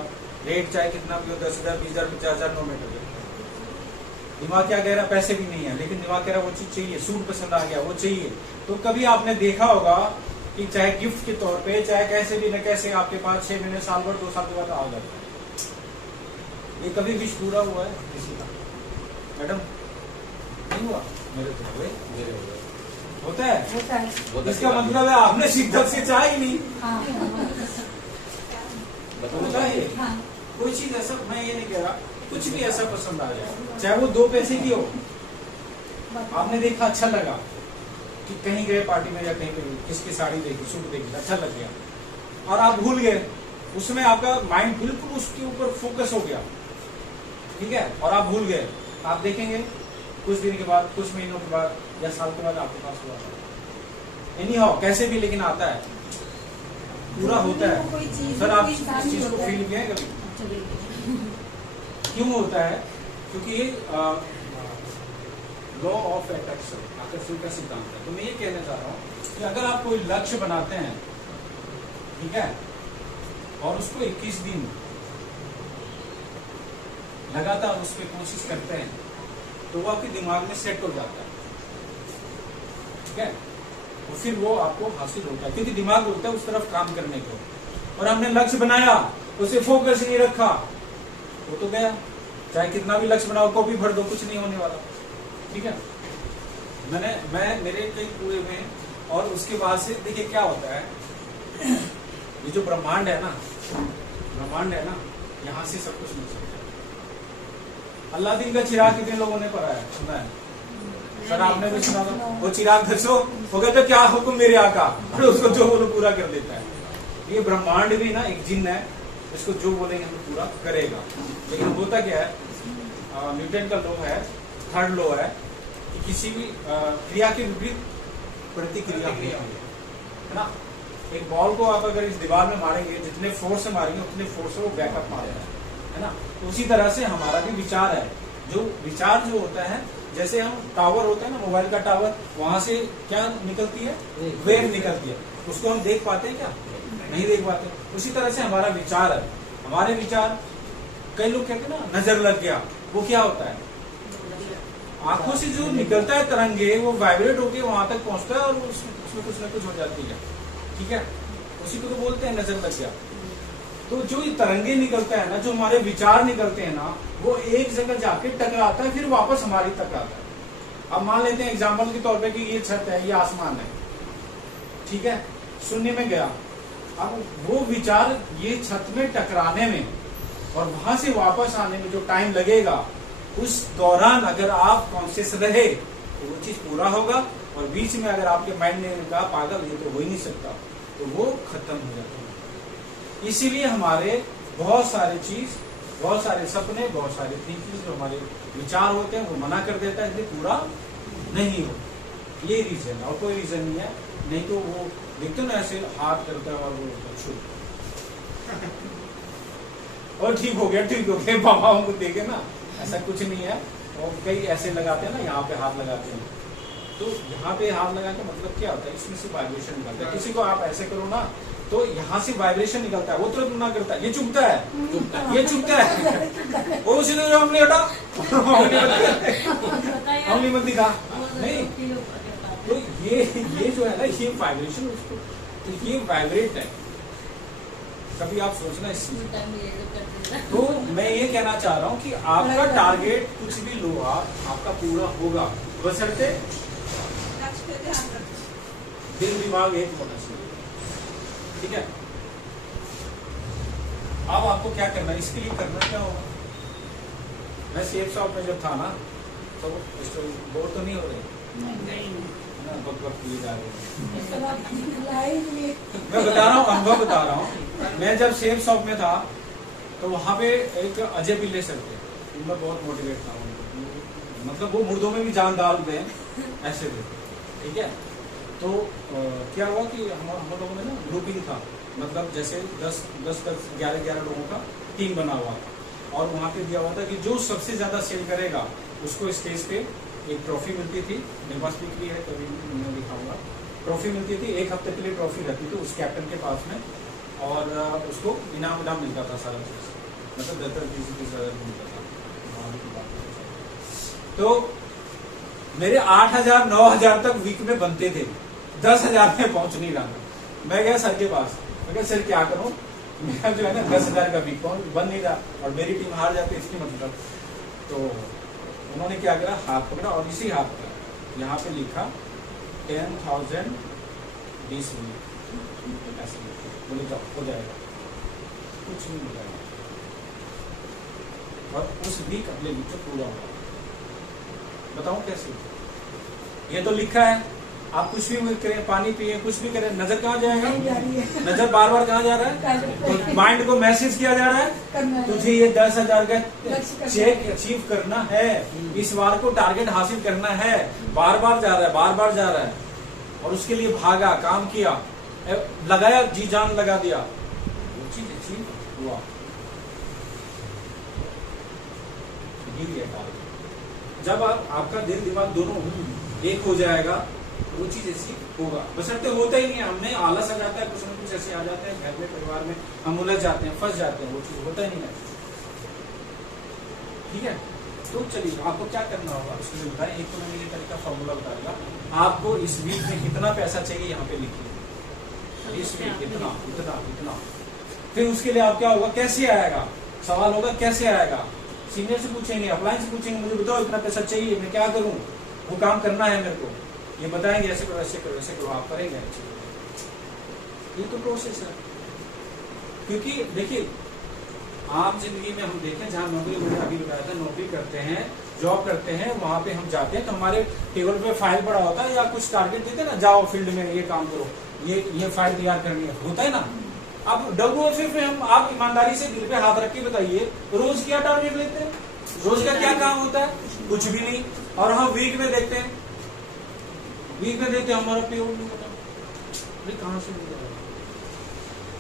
रेट चाहे कितना भी हो 10,000 20,000 50,000 नो मैटर, दिमाग क्या कह रहा पैसे भी नहीं है लेकिन दिमाग कह रहा वो चीज चाहिए, सूट पसंद आ गया वो चाहिए। तो कभी आपने देखा होगा कि चाहे गिफ्ट के तौर पे चाहे कैसे भी न कैसे आपके पास 6 महीने साल भर 2 साल के बाद आ जाता है। ये कभी विश पूरा हुआ है किसी का मैडम? नहीं हुआ, मेरे तो हुए, मेरे हो गए। होता है? होता है। इसका मतलब है आपने शिद्दत से चाहा ही नहीं। हाँ होता है? हाँ कोई चीज ऐसा, मैं ये नहीं कह रहा, कुछ भी ऐसा पसंद आ जाए, चाहे वो 2 पैसे की हो, आपने देखा अच्छा लगा कि कहीं गए पार्टी में या कहीं पे किसकी साड़ी देखी, सूट देखी, अच्छा लग गया और आप भूल गए, उसमें आपका माइंड बिल्कुल उसके ऊपर फोकस हो गया, ठीक है, और आप भूल गए, आप देखेंगे कुछ दिन के बाद, कुछ महीनों के बाद या साल के बाद आपके पास हुआ एनी हाउ कैसे भी, लेकिन आता है, पूरा होता है। कोई चीज सर आप कोई इस इंसान चीज को होता है। फील किया है कभी? क्यों होता है? क्योंकि ये लॉ ऑफ अट्रैक्शन, आकर्षण का सिद्धांत है। तो मैं ये कहना चाह रहा हूँ कि अगर आप कोई लक्ष्य बनाते हैं, ठीक है, और उसको 21 दिन लगातार उस पर कोशिश करते हैं, तो वो आपके दिमाग में सेट हो जाता है, ठीक है, और फिर वो आपको हासिल होता है, क्योंकि दिमाग होता है उस तरफ काम करने को। और हमने लक्ष्य बनाया, उसे फोकस नहीं रखा, वो तो गया, चाहे कितना भी लक्ष्य बनाओ, कॉपी भर दो, कुछ नहीं होने वाला, ठीक है। मैं मेरे कई पूरे में, और उसके बाद से देखिए क्या होता है, ये जो ब्रह्मांड है ना, यहाँ से सब कुछ मिल सकता है। अल्लादीन का चिराग कितने लोगों ने पढ़ा है, सुना है? सर आपने भी सुना था, वो चिराग घसो, हो गया तो क्या हुक्म मेरे आका, और उसको जो बोलो पूरा कर देता है। ये ब्रह्मांड भी ना एक जिन्न है, इसको जो बोलेंगे हम पूरा करेगा। लेकिन होता क्या है, न्यूटन का लॉ है, 3rd लॉ है कि किसी भी क्रिया के विपरीत प्रतिक्रिया है ना। एक बॉल को आप अगर इस दीवार में मारेंगे, जितने फोर्स से मारेंगे उतने फोर्स से वो बैकअप मारेगा, है ना। तो उसी तरह से हमारा भी विचार है, जो विचार जो होता है, जैसे हम टावर होता है ना, मोबाइल का टावर, वहां से क्या निकलती है, वेव निकलती है, उसको हम देख पाते हैं क्या? नहीं देख पाते। उसी तरह से हमारा विचार है, हमारे विचार, कई लोग कहते हैं ना नजर लग गया, वो क्या होता है, आंखों से जो निकलता है तरंगे, वो वाइब्रेट होके वहां तक पहुंचता है और उसमें कुछ ना कुछ हो जाती है, ठीक है, उसी को तो बोलते हैं नजर लग गया। तो जो ये तरंगे निकलता है ना, जो हमारे विचार निकलते हैं ना, वो एक जगह जाके टकराता है, फिर वापस हमारी तक आता है। अब मान लेते हैं एग्जाम्पल के तौर पे कि ये छत है, ये आसमान है, ठीक है, शून्य में गया। अब वो विचार ये छत में टकराने में और वहां से वापस आने में जो टाइम लगेगा, उस दौरान अगर आप कॉन्शियस रहे तो वो चीज पूरा होगा, और बीच में अगर आपके माइंड ने कहा पागल ये तो हो ही नहीं सकता, तो वो खत्म हो जाता है। इसीलिए हमारे बहुत सारे चीज, बहुत सारे सपने, बहुत सारे थिंकिंग जो हमारे विचार होते हैं वो मना कर देता है, पूरा नहीं हो। ये रीजन है और कोई रीजन नहीं है। नहीं तो वो देखते ना ऐसे हाथ करता है और वो और ठीक हो गया बाबाओं को देखे ना, ऐसा कुछ नहीं है। और कई ऐसे लगाते हैं ना, यहाँ पे हाथ लगाते हैं, तो यहाँ पे हाथ लगा के मतलब क्या होता है, इसमें से वाइब्रेशन निकलता है। किसी को आप ऐसे करो ना, तो यहाँ से वाइब्रेशन निकलता है, वो तुरंत मना करता है, ये चुभता है, ये चुभता है, वो उसी ने हमने हटा हमने मत दिखा नहीं। तो ये जो है ना, ये वाइब्रेशन, उसको तो ये वाइब्रेट है। कभी आप सोचना इस चीज। तो मैं ये कहना चाह रहा हूँ कि आपका टारगेट कुछ भी लो आप, आपका पूरा होगा, बशर्ते दिल दिमाग एक होना चाहिए, ठीक है। अब आपको क्या करना है, इसके लिए करना क्या होगा। मैं सेफ शॉप में जब था ना, तो बोर तो नहीं हो रही ना, बक किए जा रहे हैं। मैं बता रहा हूँ, अनुभव बता रहा हूँ। मैं जब सेफ शॉप में था, तो वहाँ पे एक अजय पिल्ले सर थे, उनमें बहुत मोटिवेट था, मतलब वो मुर्दों में भी जान डालते हैं ऐसे थे, ठीक है। तो क्या हुआ कि हम लोगों में ना ग्रुपिंग था, मतलब जैसे 10-11 लोगों का टीम बना हुआ था, और वहाँ पे दिया हुआ था कि जो सबसे ज्यादा सेल करेगा उसको स्टेज पे एक ट्रॉफी मिलती थी। मेरे पास भी है, कभी मैं दिखाऊंगा। ट्रॉफी मिलती थी, 1 हफ्ते के लिए ट्रॉफी रहती थी उस कैप्टन के पास में, और उसको इनाम मिलता था सारा चीज, मतलब 10-20 हज़ार मिलता था। तो मेरे 8,000-9,000 तक वीक में बनते थे, 10,000 में पहुंच नहीं रहा। मैं गया सर के पास, मैं कहा सर क्या करूं, मेरा जो है ना 10,000 का वीक बन नहीं रहा, और मेरी टीम हार जाती है, इसकी मतलब। तो उन्होंने क्या करा, हाथ पकड़ा और इसी हाथ पर यहाँ पे लिखा 10,000 this week, ऐसे बोले जाओ हो जाएगा, कुछ नहीं हो जाएगा। और उस वीक अगले वीक तो पूरा होगा। बताऊं कैसे? ये तो लिखा है, आप कुछ भी करें, पानी पिए, कुछ भी करें, नजर कहाँ जाएगा? नहीं जा रही है। नजर बार बार कहाँ जा रहा है? तो माइंड को मैसेज किया जा रहा है करना है। तुझे ये 10,000 का लक्ष्य करना चेक अचीव करना है, इस बार को टारगेट हासिल करना है। बार बार जा रहा है, बार बार जा रहा है, और उसके लिए भागा, काम किया, लगाया, जी जान लगा दिया, वो चीज अचीव हुआ, गिर गया टारगेट। जब आपका दिल दिमाग दोनों एक हो जाएगा, वो चीज ऐसी होगा। बशर्ते होता ही नहीं है, हमने आलस आ जाता है, कुछ न कुछ ऐसे आ जाते हैं घर में, परिवार में, हम उलझ जाते हैं, फंस जाते हैं, वो चीज होता ही नहीं है। ठीक है, तो चलिए आपको क्या करना होगा उसके लिए बताएं। एक तो मैंने ये तरीका फॉर्मूला बता दिया, आपको इस वीक में कितना पैसा चाहिए यहाँ पे लिखिए, इस वीक इतना इतना इतना। फिर उसके लिए आप क्या होगा, कैसे आएगा, सवाल होगा कैसे आएगा, सीनियर से पूछेंगे, अपलाइन से पूछेंगे, मुझे बताओ इतना पैसा चाहिए, मैं क्या करूं, वो काम करना है मेरे को, ये बताएंगे, ऐसे करो ऐसे करो ऐसे करो, आप करेंगे। ये तो प्रोसेस है। क्योंकि देखिए आम जिंदगी में हम देखें, जहाँ नौकरी, मैंने अभी बताया था, नौकरी करते हैं, जॉब करते हैं, वहां पे हम जाते हैं तो हमारे टेबल पे फाइल पड़ा होता है, या कुछ टारगेट देते हैं ना, जाओ फील्ड में ये काम करो, ये फाइल तैयार करनी है, होता है ना। अब WFF में हम, आप ईमानदारी से दिल पे हाथ रख के बताइए, रोज क्या टारगेट लेते हैं, रोज का क्या काम होता है, कुछ भी नहीं। और हम वीक में देखते हैं, वीक में देखते हैं हमारा पेरोल नहीं होता, कहां से मिलेगा।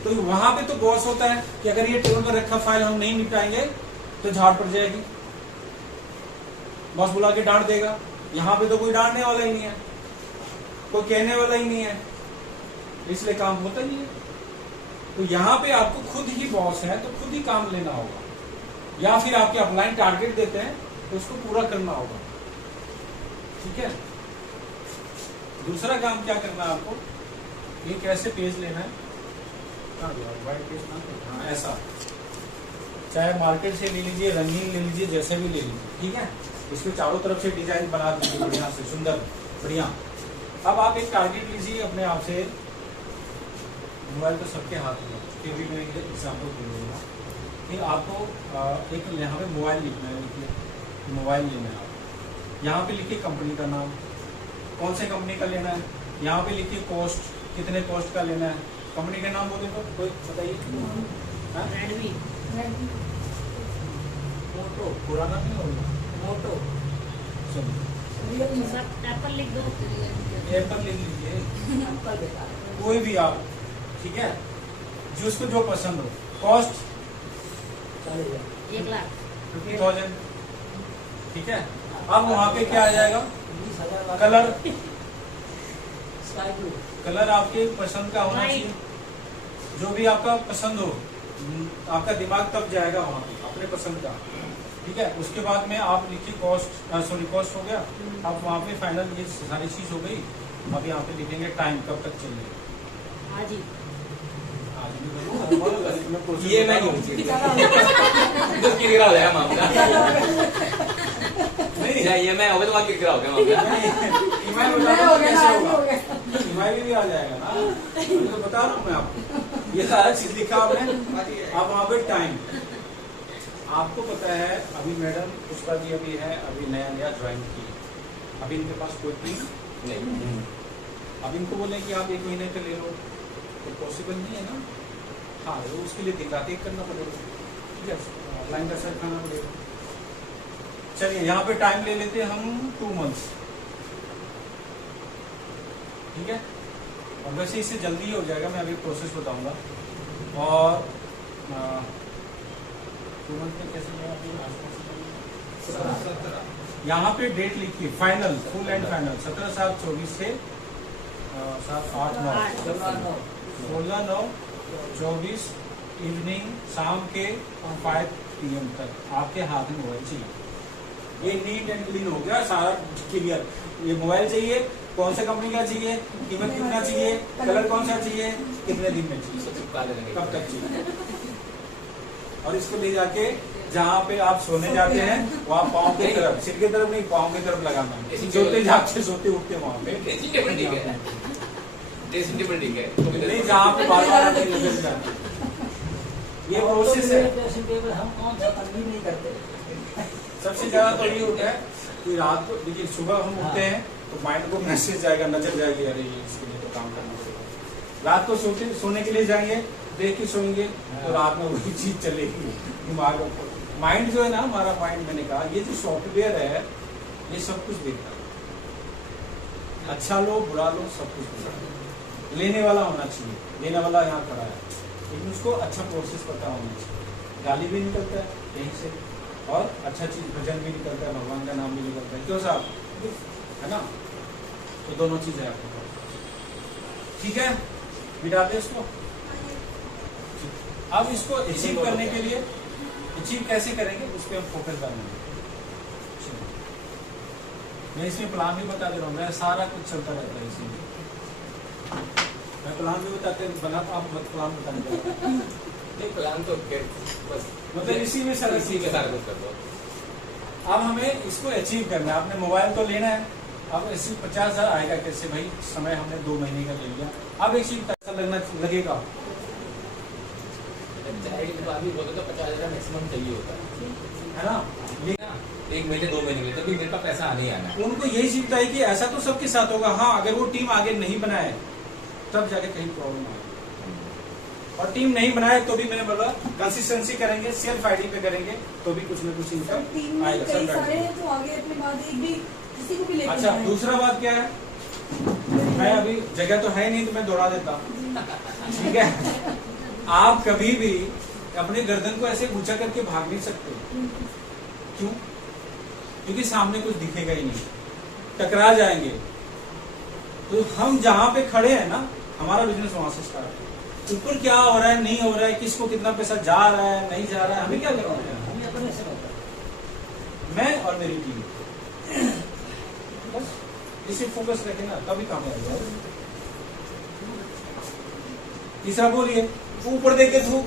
तो वहां पे तो बॉस होता है कि अगर ये टेबल पर रखा फाइल हम नहीं निपटाएंगे तो झाड़ पड़ जाएगी, बॉस बुला के डांट देगा। यहाँ पे तो कोई डांटने वाला ही नहीं है, कोई कहने वाला ही नहीं है, इसलिए काम होता नहीं है। तो यहाँ पे आपको खुद ही बॉस है, तो खुद ही काम लेना होगा, या फिर आपके अपलाइन टारगेट देते हैं तो उसको पूरा करना होगा। ठीक है, दूसरा काम क्या करना है आपको, एक ऐसे पेज लेना है, व्हाइट पेज ना, ऐसा, चाहे मार्केट से ले लीजिए, रंगीन ले लीजिए, जैसे भी ले लीजिए। ठीक है, इसके चारों तरफ से डिजाइन बना दीजिए बढ़िया से, सुंदर बढ़िया। अब आप एक टारगेट लीजिए अपने आप से, मोबाइल तो सबके हाथ में, फिर भी मैं एग्जाम्पल दे दूंगा। फिर आपको एक यहाँ पे मोबाइल लिखना है, लिखिए मोबाइल लेना है आप, यहाँ पे लिखिए कंपनी का नाम, कौन से कंपनी का लेना है, यहाँ पे लिखिए कॉस्ट, कितने कॉस्ट का लेना है, कंपनी का नाम बोले तो कोई बताइए। मोटो, पुराना नहीं होगा, मोटो, चलिए एप्पल लिख दो, एप्पल लिख लीजिए, कोई भी आप। ठीक है, जिसको जो पसंद हो। कॉस्ट 1,00,000। ठीक है, अब वहां पे क्या आ जाएगा, कलर, कलर आपके पसंद का होना चाहिए, जो भी आपका पसंद हो, आपका दिमाग तब जाएगा वहां पे अपने पसंद का। ठीक है, उसके बाद में आप लिखिए कॉस्ट, कॉस्ट हो गया। अब वहां पे फाइनल ये सारी चीज हो गई। अब यहाँ पे लिखेंगे टाइम, कब तक चलिए, आज ही, ये मैं नहीं तो किरकिरा हो जाएगा मामला, नहीं ये मैं होगा तो वहाँ किरकिरा हो गया मामला। ईमाई भी आ जाएगा ना, तो बता रहा हूँ मैं आपको, ये सारा चीज लिखा आपने। अब वहाँ पे टाइम, आपको पता है अभी मैडम पुष्पा जी अभी है, अभी नया नया ज्वाइन की, अभी इनके पास कोई टीम नहीं। अब इनको बोले कि आप 1 महीने का ले लो, तो पॉसिबल नहीं है ना। हाँ, तो उसके लिए दिन रात एक करना पड़ेगा। ठीक है, ऑफलाइन का सर खाना पड़ेगा। चलिए यहाँ पे टाइम ले लेते हैं हम 2 मंथ्स। ठीक है, और वैसे इससे जल्दी हो जाएगा, मैं अभी प्रोसेस बताऊंगा। और 2 मंथ में कैसे यहाँ पे डेट लिखिए, फाइनल, फुल एंड फाइनल 17/7/24 से 7/8/9 16/9/24 इवनिंग, शाम के 5 PM तक आपके हाथ में मोबाइल चाहिए। ये नीट एंड क्लीन हो गया, सारा क्लियर। ये मोबाइल चाहिए, कौन सा कंपनी का चाहिए, कीमत कितना चाहिए, कलर कौन सा चाहिए, कितने दिन में चाहिए, कब तक चाहिए, और इसको ले जाके जहाँ पे आप सोने जाते हैं वहाँ पाँव की तरफ, सिर की तरफ नहीं, पाँव की तरफ लगाना है। सोते जागते सोते उठते वहाँ पे ड्रेसिंग टेबल ठीक है, ड्रेसिंग टेबल ठीक है, नहीं, जहाँ पे बार बार लगे जाते। ये प्रोसेस है। हम कौन सा तंगी नहीं करते। सबसे ज्यादा तो ये होता है कि रात को, देखिए सुबह हम उठते हैं तो माइंड को मैसेज जाएगा, नजर जाएगी, अरे ये इसके लिए तो काम करना पड़ेगा। रात को सोने के लिए जाएंगे, देख के सोएंगे तो रात में वही चीज चलेगी दिमाग में। माइंड जो है ना, हमारा माइंड, मैंने कहा ये जो सॉफ्टवेयर है ये सब कुछ देखता है, अच्छा लो बुरा लो सब कुछ देखता है। लेने वाला होना चाहिए, लेने वाला यहाँ खड़ा है, लेकिन उसको अच्छा प्रोसेस पता होना चाहिए। गाली भी निकलता है यहीं से, और अच्छा चीज भजन भी निकलता है, भगवान का नाम भी निकलता है, क्यों साहब, है ना। तो दोनों चीजें आपके पास, ठीक है, मिटाते इसको। अब इसको अचीव करने के लिए, अचीव कैसे करेंगे उस पर हम फोकस डालेंगे। मैं इसमें प्लान भी बता दे रहा हूँ, मैं सारा कुछ चलता रहता है इसीलिए मैं प्लान भी बताते बना, तो आप प्लान बताने का नहीं, प्लान तो बस मतलब इसी में सारा कुछ कर दो। अब हमें इसको अचीव करना है। आपने मोबाइल तो लेना है, अब इसी 50,000 आएगा कैसे भाई, समय हमने 2 महीने का ले लिया, अब एक चीज पैसा लगेगा। तो अभी बोले तो 50,000 मैक्सिमम चाहिए होता है ना, ये 1 महीने 2 महीने में, तभी मेरे पास पैसा आने ही आना है। उनको यही चिंता है कि ऐसा तो सबके साथ होगा। हाँ, अगर वो टीम आगे नहीं बनाए तब जाके कहीं प्रॉब्लम आएगी, और टीम नहीं बनाए तो भी मैंने बोला कंसिस्टेंसी करेंगे, सेल्फ आईडी पे करेंगे तो भी कुछ न कुछ इनकम टीम में आएगा। कई सब सारे हैं तो आगे अपने बाद एक भी किसी को भी लेके अच्छा, जाएं। दूसरा बात क्या है, मैं अभी जगह तो है नहीं तो मैं दौड़ा देता हूँ, ठीक है। आप कभी भी अपने गर्दन को ऐसे ऊंचा करके भाग नहीं सकते, क्यों? क्योंकि सामने कुछ दिखेगा ही नहीं, टकरा जाएंगे। तो हम जहां पे खड़े हैं ना, हमारा बिजनेस वहां से स्टार्ट है। ऊपर क्या हो रहा है, नहीं हो रहा है, किसको कितना पैसा जा रहा है, नहीं जा रहा है, हमें क्या करना है? हमें अपने से होता है। मैं और मेरी टीम, बस इसे फोकस रखें ना, तभी कामयाब हो। तीसरा बोलिए, ऊपर देख के थूक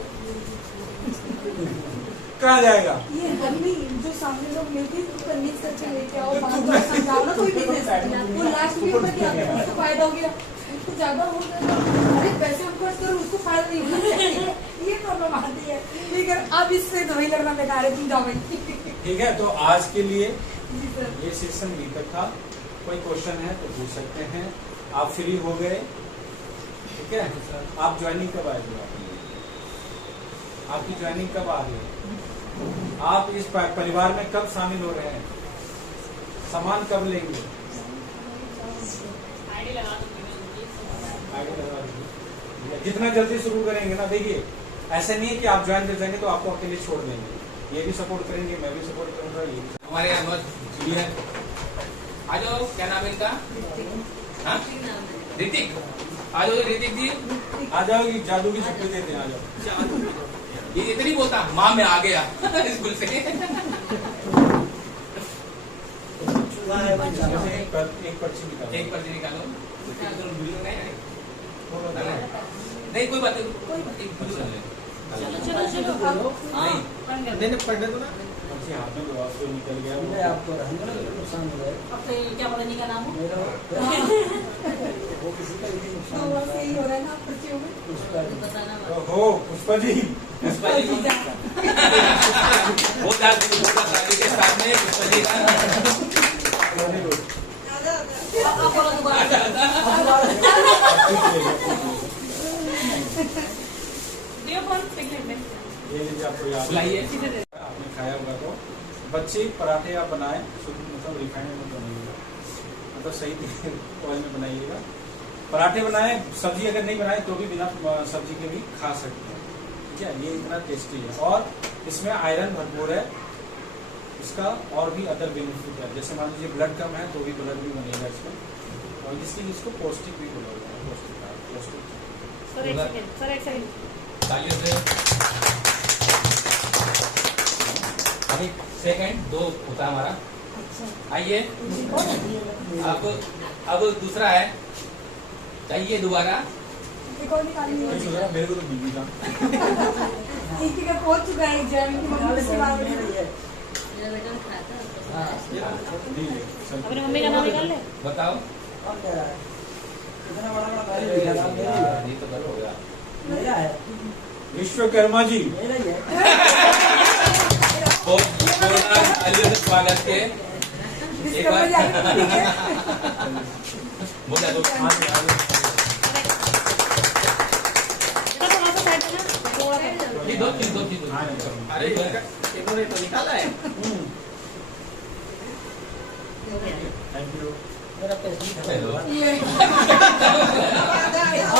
कहाँ जाएगा? ये हम भी जो सामने लोग मिलते हैं उसको कन्विंस करके लेके आओ, बात बात समझाओ ना, कोई बिजनेस वो लास्ट में ऊपर क्या होगा, उसको फायदा हो गया, उसको ज्यादा हो गया, अरे पैसे हम खर्च करो उसको फायदा नहीं होगा, ये प्रॉब्लम आती है। लेकिन अब इससे तो वही लगना बेकार है, तुम जाओ भाई। ठीक है, तो आज के लिए जी सर। ये सेशन अभी तक था। कोई क्वेश्चन है तो पूछ सकते हैं। आप फ्री हो गए, ठीक है। आप ज्वाइनिंग कब आएंगे? आपकी ज्वाइनिंग कब आ रही है? आप इस परिवार में कब शामिल हो रहे हैं? सामान कब लेंगे? आईडी लगा दीजिए। जितना जल्दी शुरू करेंगे ना, देखिए ऐसा नहीं है कि आप ज्वाइन कर जाएंगे तो आपको अकेले छोड़ देंगे, ये भी सपोर्ट करेंगे, मैं भी सपोर्ट करूंगा। ये हमारे यहाँ बहुत जूनियर, आ जाओ, क्या नाम है इनका? हाँ, ऋतिक, आ जाओ ऋतिक जी, आ जाओ, ये जादू की छुट्टी देते हैं, आ जाओ। ये इतनी बोलता माँ में आ गया स्कूल से। एक पर्ची निकालो, एक पर्ची निकालो। नहीं कोई बात नहीं, चलो पढ़ने दो ना। पर्ची हाथ में दो, आपको निकल गया मैं आपको रहने दो, नुकसान हो जाएगा। अब तो क्या बोलने का नाम हो? मेरा वो किसी का भी नुकसान तो हो बस यही हो रहा है ना पर्चियों में। उसका भी। बताना तो हो पुष्पा जी, पुष्पा जी को वो शादी के सामने पुष्पा जी का आप बोलो दोबारा। दियो फोन, ये लीजिए, आपको याद बुलाइए। आपने खाया होगा तो बच्चे पराठे आप बनाए, मतलब रिफाइंड में बनाइएगा, मतलब सही ऑयल में बनाइएगा। पराठे बनाए, सब्जी अगर नहीं बनाए तो भी बिना सब्जी के भी खा सकते हैं, ठीक है। ये इतना टेस्टी है और इसमें आयरन भरपूर है, इसका और भी अदर बेनिफिट है। जैसे मान लीजिए ब्लड कम है तो भी ब्लड भी बनेगा इसमें, और इसलिए इसको पौष्टिक भी बोला जाता है, पौष्टिक। सर एक सेकंड, सर एक सेकंड। तालियों से अभी सेकंड 2 होता है हमारा। आइए अब दूसरा है, चाहिए दोबारा। एक और निकालिए। मेरे को तो बीबी का एक का पहुंच चुका है एग्जाम की मम्मी से मांग रही है अपनी मम्मी का नाम निकाल ले। बताओ। और क्या है इतना बड़ा बड़ा गाड़ी दिखा था मेरा ये तो करो हो गया। मेरा है विश्वकर्मा जी मेरा ही है बहुत जोरदार स्वागत के एक बार बोला तो ये दो चीज अरे इन्होंने तो निकाला है। Thank you. मेरा पैसे हेलो ये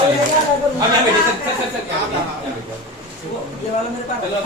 अब यहाँ बैठिए, सर ये वाला मेरे पास चलो